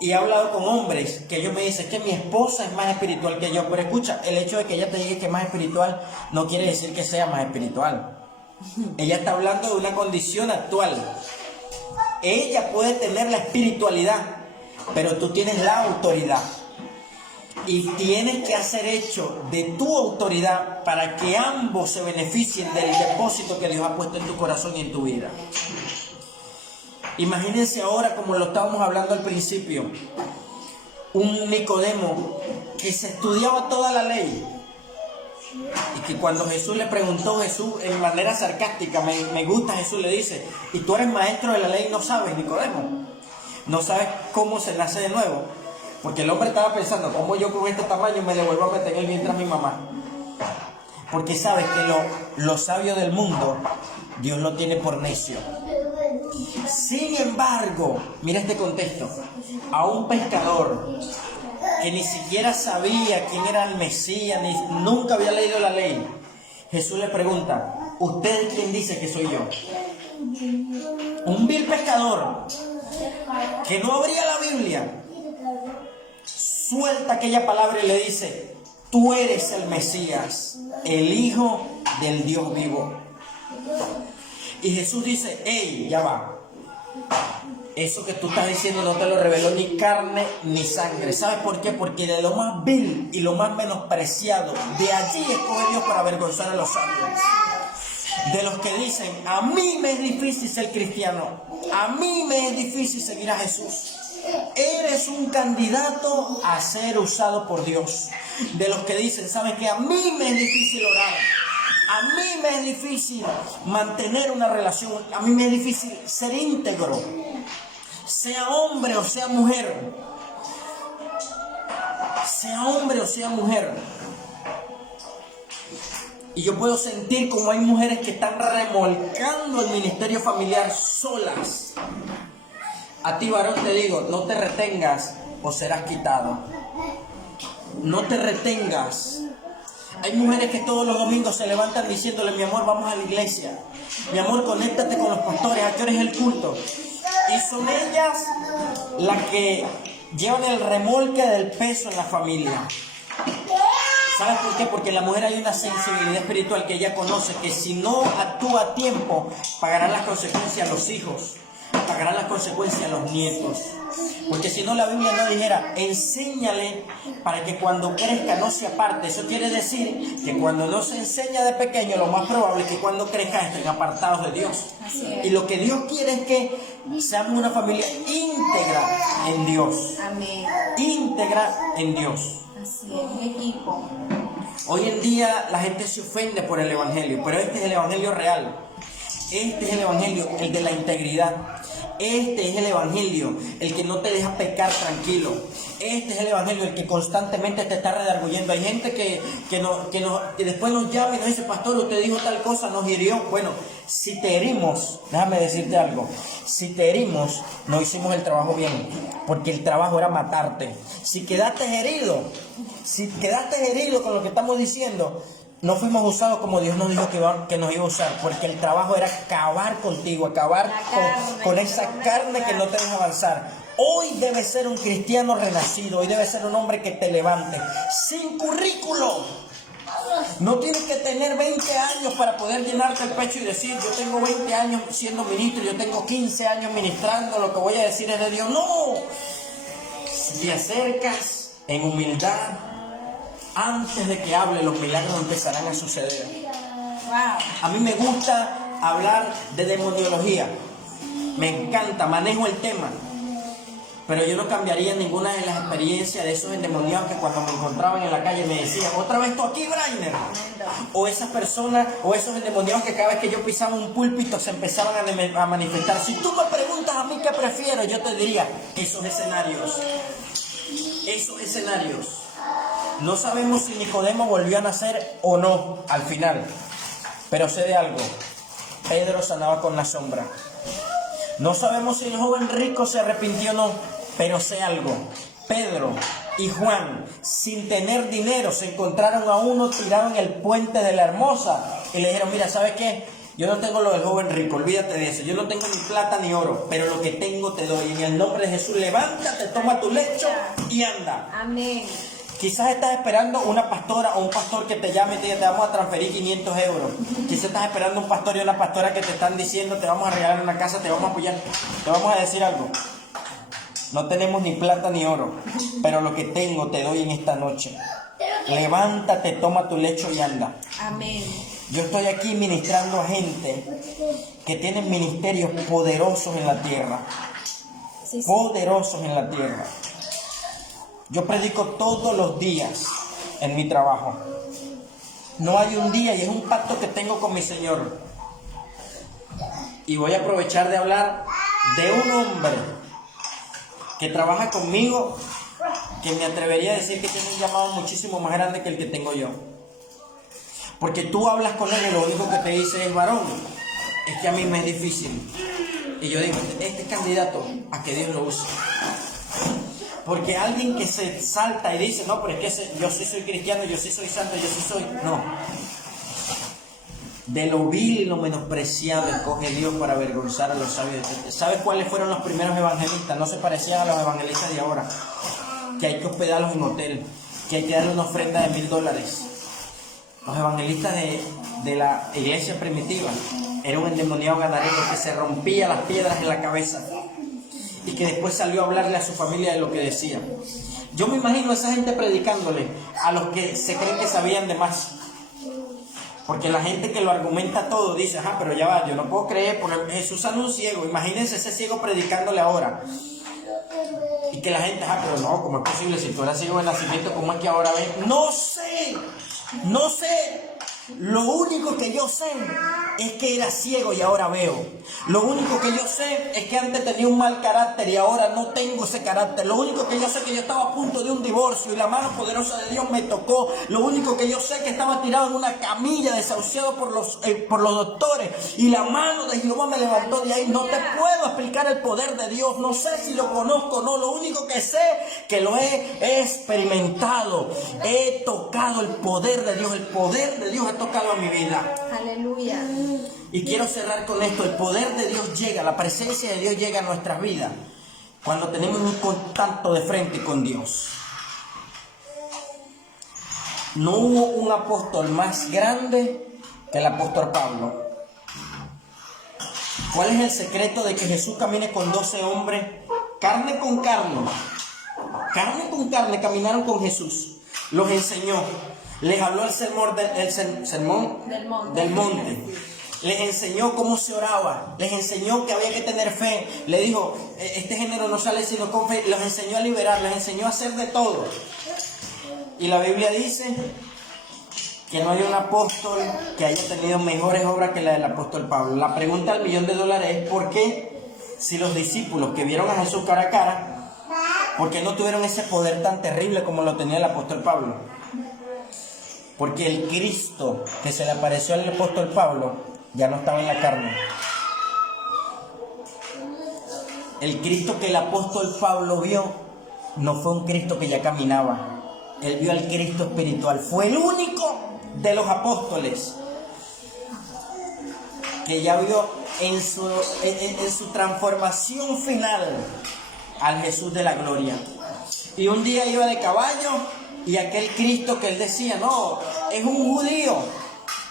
Y he hablado con hombres que ellos me dicen que mi esposa es más espiritual que yo, pero escucha, el hecho de que ella te diga que es más espiritual no quiere decir que sea más espiritual. Ella está hablando de una condición actual. Ella puede tener la espiritualidad, pero tú tienes la autoridad. Y tienes que hacer hecho de tu autoridad para que ambos se beneficien del depósito que Dios ha puesto en tu corazón y en tu vida. Imagínense ahora, como lo estábamos hablando al principio, un Nicodemo que se estudiaba toda la ley. Y que cuando Jesús le preguntó, Jesús en manera sarcástica, me gusta, Jesús le dice: ¿y tú eres maestro de la ley? ¿No sabes, Nicodemo? ¿No sabes cómo se nace de nuevo? Porque el hombre estaba pensando: ¿cómo yo con este tamaño me le vuelvo a meter en el vientre a mi mamá? Porque sabes que lo sabio del mundo, Dios lo tiene por necio. Sin embargo, mira este contexto: a un pescador que ni siquiera sabía quién era el Mesías, nunca había leído la ley, Jesús le pregunta: ¿usted quién dice que soy yo? Un vil pescador que no abría la Biblia suelta aquella palabra y le dice: tú eres el Mesías, el Hijo del Dios vivo. Y Jesús dice: hey, ya va. Eso que tú estás diciendo no te lo reveló ni carne ni sangre. ¿Sabes por qué? Porque de lo más vil y lo más menospreciado, de allí escoge Dios para avergonzar a los sabios. De los que dicen: a mí me es difícil ser cristiano, a mí me es difícil seguir a Jesús. Eres un candidato a ser usado por Dios. De los que dicen: ¿sabes qué? A mí me es difícil orar, a mí me es difícil mantener una relación, a mí me es difícil ser íntegro, sea hombre o sea mujer, sea hombre o sea mujer. Y yo puedo sentir como hay mujeres que están remolcando el ministerio familiar solas. A ti, varón, te digo: no te retengas o serás quitado. No te retengas. Hay mujeres que todos los domingos se levantan diciéndole: mi amor, vamos a la iglesia. Mi amor, conéctate con los pastores. ¿A qué hora es el culto? Y son ellas las que llevan el remolque del peso en la familia. ¿Sabes por qué? Porque en la mujer hay una sensibilidad espiritual que ella conoce, que si no actúa a tiempo, pagarán las consecuencias a los hijos, pagarán las consecuencias a los nietos. Porque si no, la Biblia no dijera: enséñale para que cuando crezca no se aparte. Eso quiere decir que cuando no se enseña de pequeño, lo más probable es que cuando crezca estén apartados de Dios. Y lo que Dios quiere es que seamos una familia íntegra en Dios. Amén. Íntegra en Dios. Así es, equipo. Hoy en día la gente se ofende por el evangelio, pero este es el evangelio real. Este es el evangelio, el de la integridad. Este es el evangelio, el que no te deja pecar tranquilo. Este es el evangelio, el que constantemente te está redarguyendo. Hay gente que después nos llama y nos dice: pastor, usted dijo tal cosa, nos hirió. Bueno, si te herimos, déjame decirte algo. Si te herimos, no hicimos el trabajo bien, porque el trabajo era matarte. Si quedaste herido con lo que estamos diciendo, no fuimos usados como Dios nos dijo que nos iba a usar, porque el trabajo era acabar contigo, acabar con esa carne que no te deja avanzar. Hoy debes ser un cristiano renacido, hoy debes ser un hombre que te levante, sin currículo. No tienes que tener 20 años para poder llenarte el pecho y decir: yo tengo 20 años siendo ministro, yo tengo 15 años ministrando, lo que voy a decir es de Dios. No, si te acercas en humildad, antes de que hable, los milagros empezarán a suceder. A mí me gusta hablar de demoniología, me encanta, manejo el tema, pero yo no cambiaría ninguna de las experiencias de esos endemoniados que cuando me encontraban en la calle me decían: otra vez tú aquí, Brainer. O esas personas, o esos endemoniados que cada vez que yo pisaba un púlpito se empezaban a manifestar. Si tú me preguntas a mí qué prefiero, yo te diría esos escenarios. No sabemos si Nicodemo volvió a nacer o no al final, pero sé de algo: Pedro sanaba con la sombra. No sabemos si el joven rico se arrepintió o no, pero sé algo: Pedro y Juan, sin tener dinero, se encontraron a uno tirado en el puente de la Hermosa y le dijeron: mira, ¿sabes qué? Yo no tengo lo del joven rico, olvídate de eso. Yo no tengo ni plata ni oro, pero lo que tengo te doy. En el nombre de Jesús, levántate, toma tu lecho y anda. Amén. Quizás estás esperando una pastora o un pastor que te llame y te diga: te vamos a transferir 500 euros. Quizás estás esperando un pastor y una pastora que te están diciendo: te vamos a regalar una casa, te vamos a apoyar. Te vamos a decir algo: no tenemos ni plata ni oro, pero lo que tengo te doy en esta noche. Levántate, toma tu lecho y anda. Amén. Yo estoy aquí ministrando a gente que tiene ministerios poderosos en la tierra. Sí. Poderosos en la tierra. Yo predico todos los días en mi trabajo. No hay un día, y es un pacto que tengo con mi Señor. Y voy a aprovechar de hablar de un hombre que trabaja conmigo, que me atrevería a decir que tiene un llamado muchísimo más grande que el que tengo yo. Porque tú hablas con él y lo único que te dice es: varón, es que a mí me es difícil. Y yo digo: este es candidato a que Dios lo use. Porque alguien que se salta y dice: no, pero es que yo sí soy cristiano, yo sí soy santo, yo sí soy... No. De lo vil y lo menospreciado escoge Dios para avergonzar a los sabios. ¿Sabes cuáles fueron los primeros evangelistas? No se parecían a los evangelistas de ahora. Que hay que hospedarlos en hotel, que hay que darle una ofrenda de $1000. Los evangelistas de la iglesia primitiva era un endemoniado gadareno que se rompía las piedras en la cabeza y que después salió a hablarle a su familia de lo que decía. Yo me imagino a esa gente predicándole a los que se creen que sabían de más. Porque la gente que lo argumenta todo dice: ajá, pero ya va, yo no puedo creer, porque Jesús sanó un ciego. Imagínense ese ciego predicándole ahora. Y que la gente: ajá, pero no, ¿cómo es posible? Si tú eras ciego de nacimiento, ¿cómo es que ahora ves? No sé. Lo único que yo sé es que era ciego y ahora veo. Lo único que yo sé es que antes tenía un mal carácter y ahora no tengo ese carácter. Lo único que yo sé es que yo estaba a punto de un divorcio y la mano poderosa de Dios me tocó. Lo único que yo sé es que estaba tirado en una camilla desahuciado por los doctores y la mano de Jehová me levantó de ahí. No te puedo explicar el poder de Dios. No sé si lo conozco o no. Lo único que sé es que lo he experimentado. He tocado el poder de Dios. El poder de Dios ha tocado a mi vida. Aleluya. Y quiero cerrar con esto: el poder de Dios llega, la presencia de Dios llega a nuestras vidas cuando tenemos un contacto de frente con Dios. No hubo un apóstol más grande que el apóstol Pablo. ¿Cuál es el secreto de que Jesús camine con 12 hombres? Carne con carne, caminaron con Jesús. Los enseñó. Les habló el sermón del monte. Les enseñó cómo se oraba. Les enseñó que había que tener fe. Le dijo: este género no sale sino con fe. Los enseñó a liberar. Les enseñó a hacer de todo. Y la Biblia dice que no hay un apóstol que haya tenido mejores obras que la del apóstol Pablo. La pregunta al $1.000.000 es ¿por qué, si los discípulos que vieron a Jesús cara a cara, por qué no tuvieron ese poder tan terrible como lo tenía el apóstol Pablo? Porque el Cristo que se le apareció al apóstol Pablo ya no estaba en la carne. El Cristo que el apóstol Pablo vio no fue un Cristo que ya caminaba. Él vio al Cristo espiritual. Fue el único de los apóstoles que ya vio en su transformación final al Jesús de la gloria. Y un día iba de caballo y aquel Cristo que él decía, no, es un judío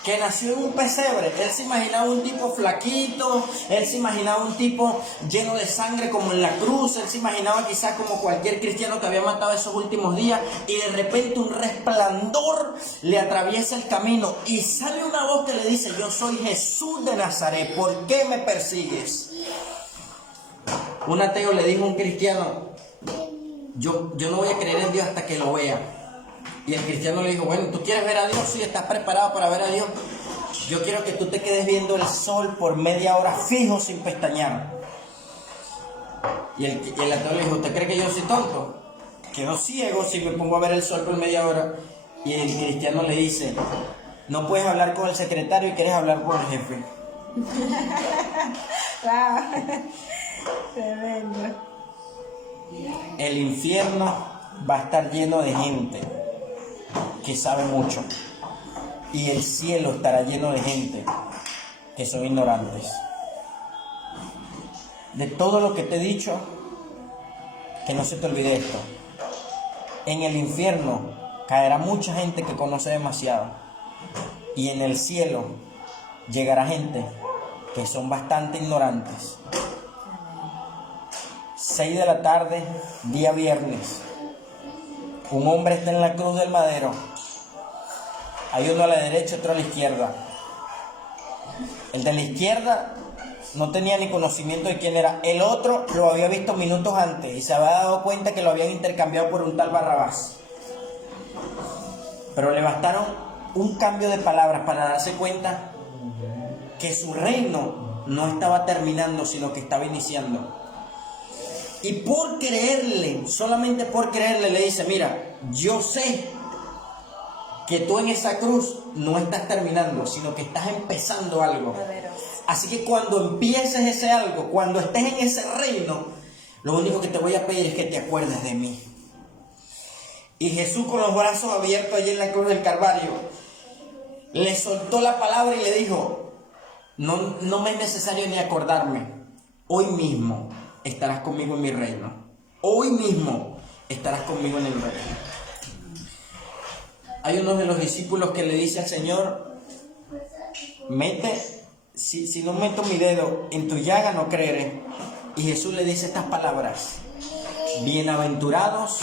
que nació en un pesebre. Él se imaginaba un tipo flaquito, él se imaginaba un tipo lleno de sangre como en la cruz, él se imaginaba quizás como cualquier cristiano que había matado esos últimos días, y de repente un resplandor le atraviesa el camino y sale una voz que le dice, yo soy Jesús de Nazaret, ¿por qué me persigues? Un ateo le dijo a un cristiano, yo no voy a creer en Dios hasta que lo vea. Y el cristiano le dijo, bueno, ¿tú quieres ver a Dios? Sí, ¿estás preparado para ver a Dios? Yo quiero que tú te quedes viendo el sol por media hora fijo sin pestañear. Y el ateo le dijo, ¿usted cree que yo soy tonto? Quedo ciego si me pongo a ver el sol por media hora. Y el cristiano le dice, no puedes hablar con el secretario y quieres hablar con el jefe. Tremendo. El infierno va a estar lleno de gente que sabe mucho, y el cielo estará lleno de gente que son ignorantes. De todo lo que te he dicho, que no se te olvide esto: en el infierno caerá mucha gente que conoce demasiado, y en el cielo llegará gente que son bastante ignorantes. 6 de la tarde, día viernes, un hombre está en la cruz del madero. Hay uno a la derecha, otro a la izquierda. El de la izquierda no tenía ni conocimiento de quién era. El otro lo había visto minutos antes y se había dado cuenta que lo habían intercambiado por un tal Barrabás. Pero le bastaron un cambio de palabras para darse cuenta que su reino no estaba terminando, sino que estaba iniciando. Y por creerle, solamente por creerle, le dice, mira, yo sé que tú en esa cruz no estás terminando, sino que estás empezando algo. Así que cuando empieces ese algo, cuando estés en ese reino, lo único que te voy a pedir es que te acuerdes de mí. Y Jesús, con los brazos abiertos allí en la cruz del Calvario, le soltó la palabra y le dijo, no me es necesario ni acordarme, hoy mismo estarás conmigo en mi reino. Hoy mismo estarás conmigo en el reino. Hay uno de los discípulos que le dice al Señor, si no meto mi dedo en tu llaga no creeré. Y Jesús le dice estas palabras, bienaventurados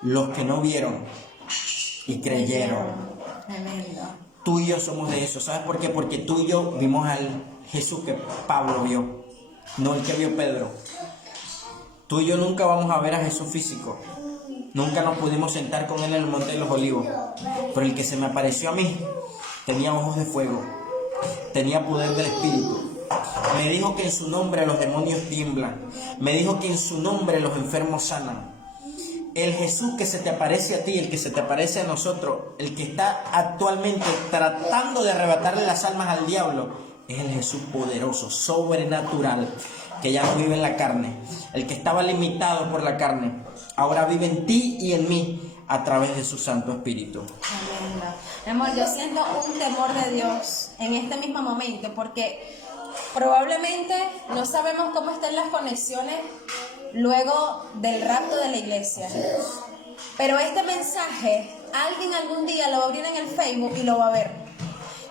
los que no vieron y creyeron. Tú y yo somos de eso. ¿Sabes por qué? Porque tú y yo vimos al Jesús que Pablo vio, no el que vio Pedro. Tú y yo nunca vamos a ver a Jesús físico. Nunca nos pudimos sentar con él en el Monte de los Olivos. Pero el que se me apareció a mí tenía ojos de fuego, tenía poder del Espíritu. Me dijo que en su nombre los demonios tiemblan. Me dijo que en su nombre los enfermos sanan. El Jesús que se te aparece a ti, el que se te aparece a nosotros, el que está actualmente tratando de arrebatarle las almas al diablo, es el Jesús poderoso, sobrenatural, que ya no vive en la carne. El que estaba limitado por la carne, ahora vive en ti y en mí a través de su Santo Espíritu. Amén. Mi amor, yo siento un temor de Dios en este mismo momento, porque probablemente no sabemos cómo están las conexiones luego del rapto de la iglesia. Pero este mensaje, alguien algún día lo va a abrir en el Facebook y lo va a ver.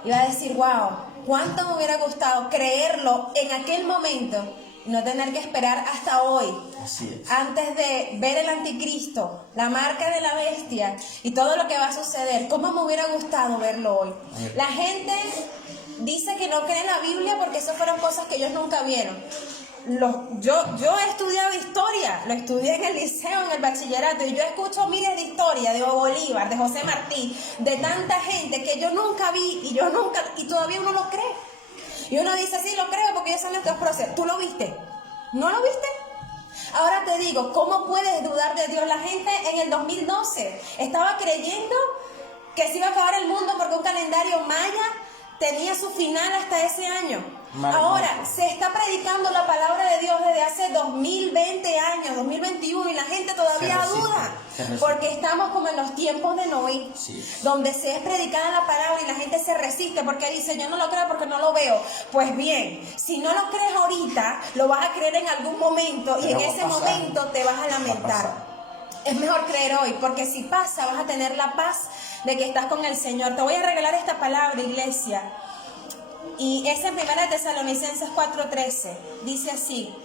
Y va a decir, wow, cuánto me hubiera gustado creerlo en aquel momento y no tener que esperar hasta hoy. Así es. Antes de ver el anticristo, la marca de la bestia y todo lo que va a suceder. ¿Cómo me hubiera gustado verlo hoy? La gente dice que no cree en la Biblia porque esas fueron cosas que ellos nunca vieron. yo he estudiado historia, lo estudié en el liceo, en el bachillerato, y yo escucho miles de historias de Bolívar, de José Martí, de tanta gente que yo nunca vi y todavía uno lo cree. Y uno dice, sí, lo creo porque ellos son estos procesos. ¿Tú lo viste? ¿No lo viste? Ahora te digo, ¿cómo puedes dudar de Dios? La gente en el 2012 estaba creyendo que se iba a acabar el mundo porque un calendario maya tenía su final hasta ese año. Ahora, se está predicando la palabra de Dios desde hace 2020 años, 2021, y la gente todavía duda. Porque estamos como en los tiempos de Noé, donde se es predicada la palabra y la gente se resiste porque dice, yo no lo creo porque no lo veo. Pues bien, si no lo crees ahorita, lo vas a creer en algún momento y en ese momento te vas a lamentar. Es mejor creer hoy, porque si pasa, vas a tener la paz de que estás con el Señor. Te voy a regalar esta palabra, iglesia. Y esa es 1 Tesalonicenses 4:13. Dice así: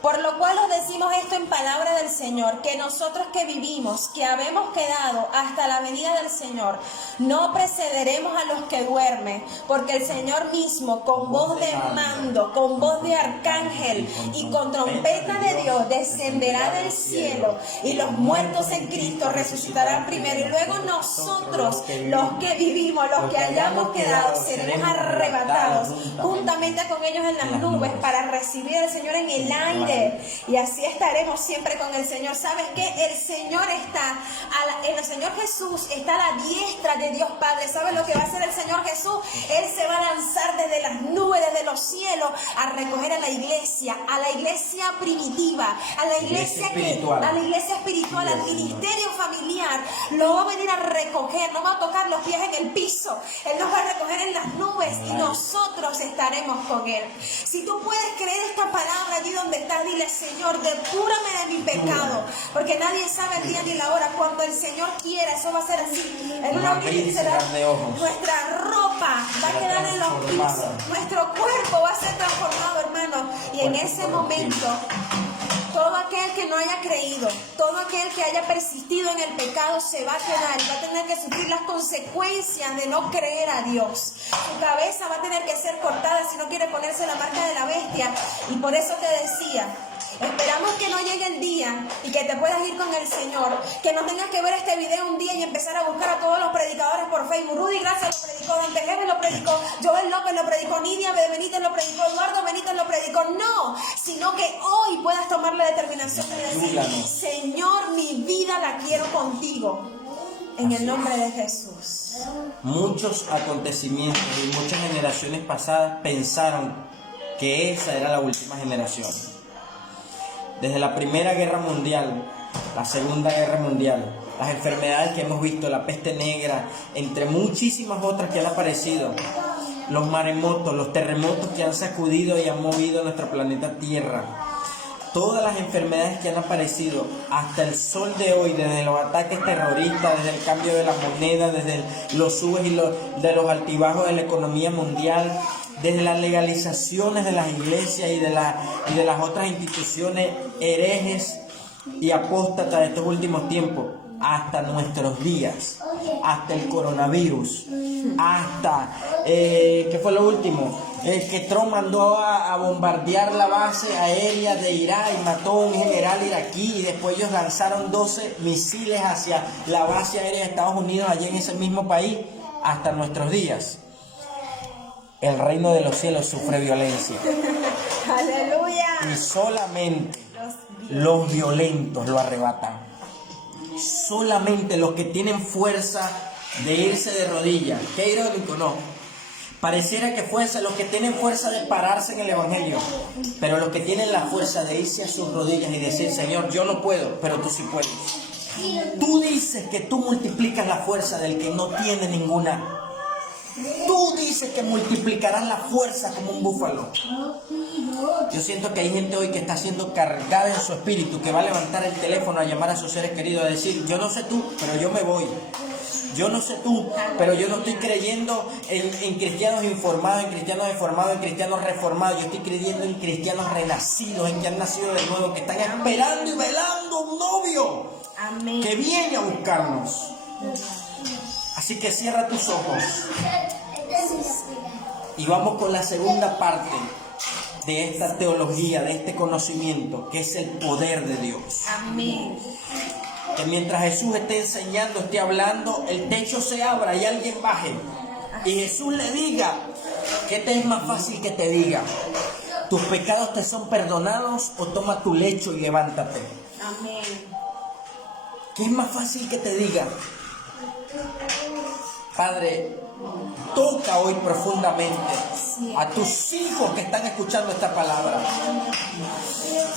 por lo cual os decimos esto en palabra del Señor, que nosotros que vivimos, que habemos quedado hasta la venida del Señor, no precederemos a los que duermen, porque el Señor mismo, con voz de mando, con voz de arcángel y con trompeta de Dios, descenderá del cielo, y los muertos en Cristo resucitarán primero, y luego nosotros, los que vivimos, los que hayamos quedado, seremos arrebatados juntamente con ellos en las nubes para recibir al Señor en el aire. Y así estaremos siempre con el Señor. ¿Sabes qué? El Señor el Señor Jesús está a la diestra de Dios Padre. ¿Sabes lo que va a hacer el Señor Jesús? Él se va a lanzar desde las nubes, desde los cielos, a recoger a la iglesia primitiva, a la iglesia espiritual, al ministerio familiar. Lo va a venir a recoger, no va a tocar los pies en el piso. Él nos va a recoger en las nubes y nosotros estaremos con Él. Si tú puedes creer esta palabra allí donde estás, dile, Señor, depúrame de mi pecado, porque nadie sabe el día ni la hora. Cuando el Señor quiera, eso va a ser así. En una nuestra ropa va a quedar en los pisos, nuestro cuerpo va a ser transformado, hermano, y en ese momento todo aquel que no haya creído, todo aquel que haya persistido en el pecado se va a quedar, va a tener que sufrir las consecuencias de no creer a Dios. Su cabeza va a tener que ser cortada si no quiere ponerse la marca de la bestia. Y por eso te decía, esperamos que no llegue el día y que te puedas ir con el Señor, que no tengas que ver este video un día y empezar a buscar a todos los predicadores por Facebook. Rudy Gracia lo predicó, Don Tejeres lo predicó, Joel López lo predicó, Nidia Benítez lo predicó, Eduardo Benítez lo predicó. No, sino que hoy puedas tomar la determinación de decir, Señor, mi vida la quiero contigo, en el nombre de Jesús. Muchos acontecimientos y muchas generaciones pasadas pensaron que esa era la última generación. Desde la Primera Guerra Mundial, la Segunda Guerra Mundial, las enfermedades que hemos visto, la peste negra, entre muchísimas otras que han aparecido, los maremotos, los terremotos que han sacudido y han movido nuestro planeta Tierra, todas las enfermedades que han aparecido hasta el sol de hoy, desde los ataques terroristas, desde el cambio de la moneda, desde los subes y de los altibajos de la economía mundial, desde las legalizaciones de las iglesias y de las otras instituciones herejes y apóstatas de estos últimos tiempos, hasta nuestros días, hasta el coronavirus, hasta, ¿qué fue lo último? Que Trump mandó a bombardear la base aérea de Irak y mató a un general iraquí, y después ellos lanzaron 12 misiles hacia la base aérea de Estados Unidos allí en ese mismo país, hasta nuestros días. El reino de los cielos sufre violencia. ¡Aleluya! Y solamente los violentos lo arrebatan. Solamente los que tienen fuerza de irse de rodillas. Qué irónico, ¿no? Pareciera que fuerza, los que tienen fuerza de pararse en el evangelio, pero los que tienen la fuerza de irse a sus rodillas y decir, Señor, yo no puedo, pero tú sí puedes. Tú dices que tú multiplicas la fuerza del que no tiene ninguna. Tú dices que multiplicarás la fuerza como un búfalo. Yo siento que hay gente hoy que está siendo cargada en su espíritu, que va a levantar el teléfono a llamar a sus seres queridos, a decir, yo no sé tú, pero yo me voy. Yo no sé tú, pero yo no estoy creyendo en cristianos informados, en cristianos deformados, en cristianos reformados. Yo estoy creyendo en cristianos renacidos, en que han nacido de nuevo, que están esperando y velando un novio. Amén. Que viene a buscarnos. Así que cierra tus ojos y vamos con la segunda parte de esta teología, de este conocimiento, que es el poder de Dios. Amén. Que mientras Jesús esté enseñando, esté hablando, el techo se abra y alguien baje. Y Jesús le diga, ¿qué te es más fácil que te diga? ¿Tus pecados te son perdonados o toma tu lecho y levántate? Amén. ¿Qué es más fácil que te diga? Padre, toca hoy profundamente a tus hijos que están escuchando esta palabra.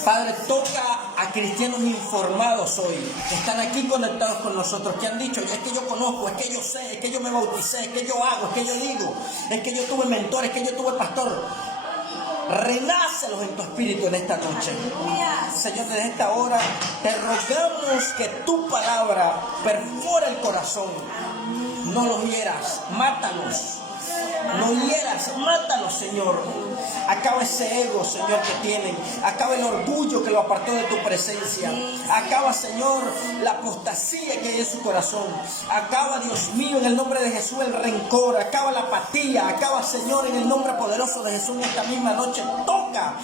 Padre, toca a cristianos informados hoy, que están aquí conectados con nosotros, que han dicho, es que yo conozco, es que yo sé, es que yo me bauticé, es que yo hago, es que yo digo, es que yo tuve mentor, es que yo tuve pastor. Renácelos en tu espíritu en esta noche. Señor, desde esta hora te rogamos que tu palabra perfore el corazón. No los hieras, mátalos. No hieras, mátalos, Señor. Acaba ese ego, Señor, que tienen. Acaba el orgullo que lo apartó de tu presencia. Acaba, Señor, la apostasía que hay en su corazón. Acaba, Dios mío, en el nombre de Jesús, el rencor. Acaba la apatía. Acaba, Señor, en el nombre poderoso de Jesús, en esta misma noche. Toca.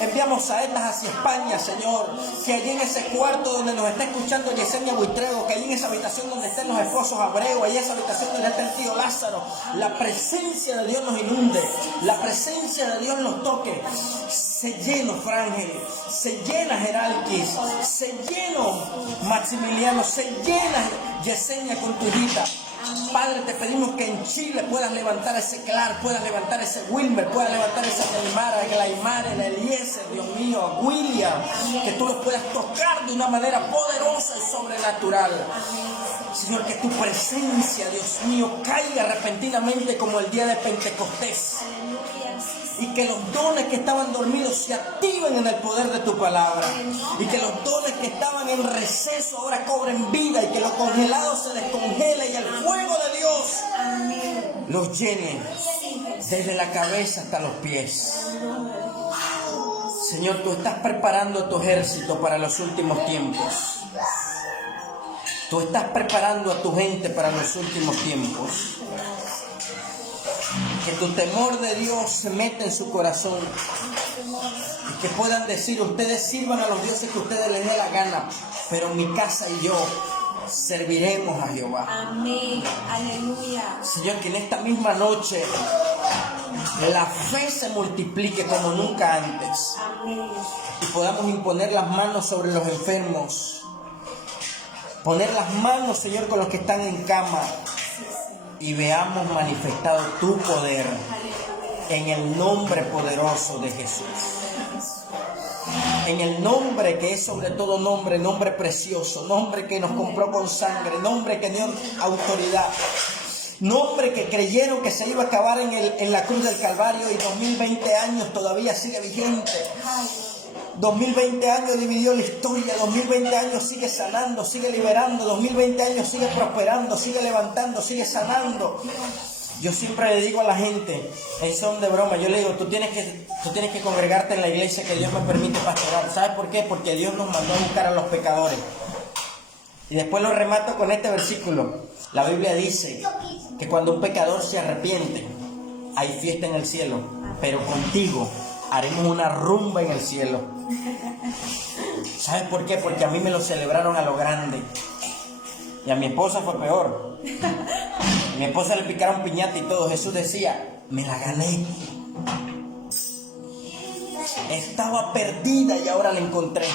Enviamos saetas hacia España, Señor. Que allí en ese cuarto donde nos está escuchando Yesenia Buitrego, que allí en esa habitación donde estén los esposos Abreu, allí en esa habitación donde está el tío Lázaro, la presencia de Dios nos inunde, la presencia de Dios nos toque. Se lleno Frangel, se llena Geralquis, se lleno Maximiliano, se llena Yesenia con tu hijita. Padre, te pedimos que en Chile puedas levantar ese Clark, puedas levantar ese Wilmer, puedas levantar esa Neymara, el Aymar, el Eliezer, Dios mío, William, que tú los puedas tocar de una manera poderosa y sobrenatural. Señor, que tu presencia, Dios mío, caiga repentinamente como el día de Pentecostés. Y que los dones que estaban dormidos se activen en el poder de tu palabra. Y que los dones que estaban en receso ahora cobren vida. Y que lo congelado se descongele y el fuego de Dios los llene desde la cabeza hasta los pies. Señor, tú estás preparando tu ejército para los últimos tiempos. Tú estás preparando a tu gente para los últimos tiempos. Que tu temor de Dios se meta en su corazón y que puedan decir, ustedes sirvan a los dioses que ustedes les dé la gana, pero mi casa y yo serviremos a Jehová. Amén. Aleluya. Señor, que en esta misma noche la fe se multiplique como nunca antes. Amén. Y podamos imponer las manos sobre los enfermos, poner las manos, Señor, con los que están en cama, y veamos manifestado tu poder en el nombre poderoso de Jesús. En el nombre que es sobre todo nombre, nombre precioso, nombre que nos compró con sangre, nombre que dio autoridad, nombre que creyeron que se iba a acabar en la cruz del Calvario y 2020 años todavía sigue vigente. 2020 años dividió la historia, 2020 años sigue sanando, sigue liberando, 2020 años sigue prosperando, sigue levantando, sigue sanando. Yo siempre le digo a la gente, en son de broma, yo le digo, tú tienes que congregarte en la iglesia que Dios me permite pastorar. ¿Sabes por qué? Porque Dios nos mandó a buscar a los pecadores. Y después lo remato con este versículo. La Biblia dice que cuando un pecador se arrepiente, hay fiesta en el cielo, pero contigo haremos una rumba en el cielo. ¿Sabes por qué? Porque a mí me lo celebraron a lo grande. Y a mi esposa fue peor. A mi esposa le picaron piñata y todo. Jesús decía, me la gané. Estaba perdida y ahora la encontré.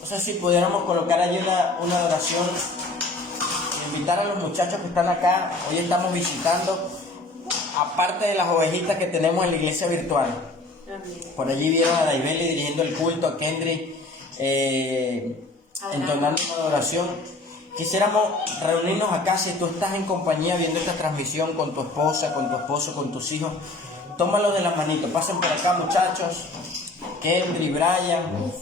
No sé si pudiéramos colocar allí una oración. Invitar a los muchachos que están acá. Hoy estamos visitando, aparte de las ovejitas que tenemos en la iglesia virtual. Por allí vieron a Daibeli dirigiendo el culto, a Kendry entonando una adoración. Quisiéramos reunirnos acá. Si tú estás en compañía viendo esta transmisión con tu esposa, con tu esposo, con tus hijos, tómalo de las manitos. Pasen por acá, muchachos. Kendry, Brian,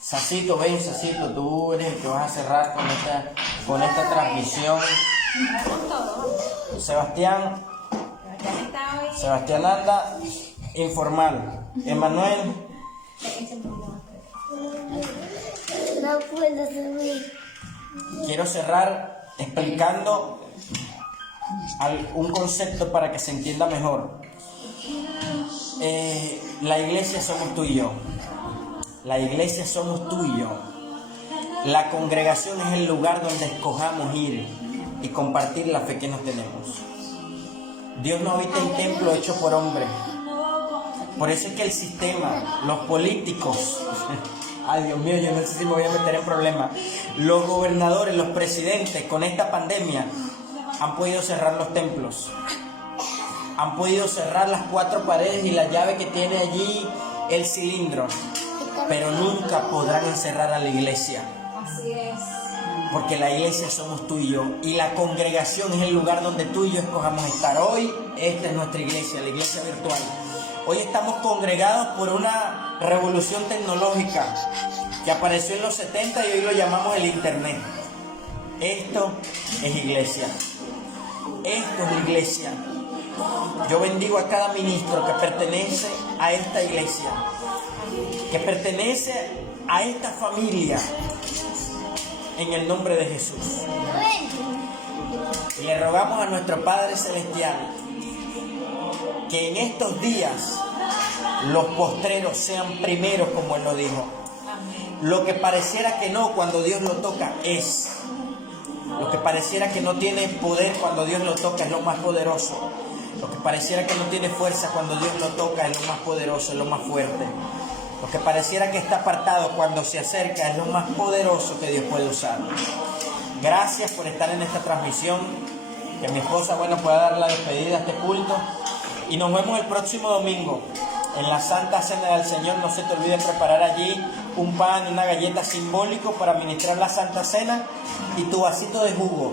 Sacito, ven, Sacito, tú eres el que vas a cerrar con esta transmisión. Sebastián anda informal. Emanuel. No puedo subir. Quiero cerrar explicando un concepto para que se entienda mejor. La iglesia somos tú y yo. La iglesia somos tú y yo. La congregación es el lugar donde escojamos ir y compartir la fe que nos tenemos. Dios no habita en templo hecho por hombre. Por eso es que el sistema, los políticos, ay Dios mío, yo no sé si me voy a meter en problemas, los gobernadores, los presidentes con esta pandemia han podido cerrar los templos, han podido cerrar las 4 paredes y la llave que tiene allí el cilindro, pero nunca podrán encerrar a la iglesia. Así es. Porque la iglesia somos tú y yo, y la congregación es el lugar donde tú y yo escojamos estar. Hoy esta es nuestra iglesia, la iglesia virtual. Hoy estamos congregados por una revolución tecnológica que apareció en los 70 y hoy lo llamamos el internet. Esto es iglesia. Esto es la iglesia. Yo bendigo a cada ministro que pertenece a esta iglesia, que pertenece a esta familia, en el nombre de Jesús. Y le rogamos a nuestro Padre Celestial que en estos días los postreros sean primeros, como Él lo dijo. Lo que pareciera que no, cuando Dios lo toca, es. Lo que pareciera que no tiene poder, cuando Dios lo toca, es lo más poderoso. Lo que pareciera que no tiene fuerza, cuando Dios lo toca, es lo más poderoso, es lo más fuerte. Lo que pareciera que está apartado, cuando se acerca, es lo más poderoso que Dios puede usar. Gracias por estar en esta transmisión. Que mi esposa, pueda dar la despedida a este culto. Y nos vemos el próximo domingo en la Santa Cena del Señor. No se te olvide preparar allí un pan y una galleta simbólico para ministrar la Santa Cena, y tu vasito de jugo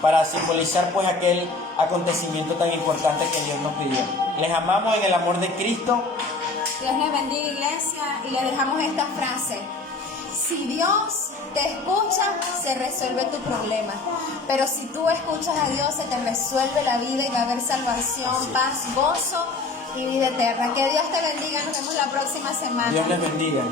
para simbolizar aquel acontecimiento tan importante que Dios nos pidió. Les amamos en el amor de Cristo. Dios les bendiga, iglesia, y le dejamos esta frase: si Dios te escucha, se resuelve tu problema, pero si tú escuchas a Dios, se te resuelve la vida y va a haber salvación, paz, gozo y vida eterna. Que Dios te bendiga, nos vemos la próxima semana. Dios les bendiga.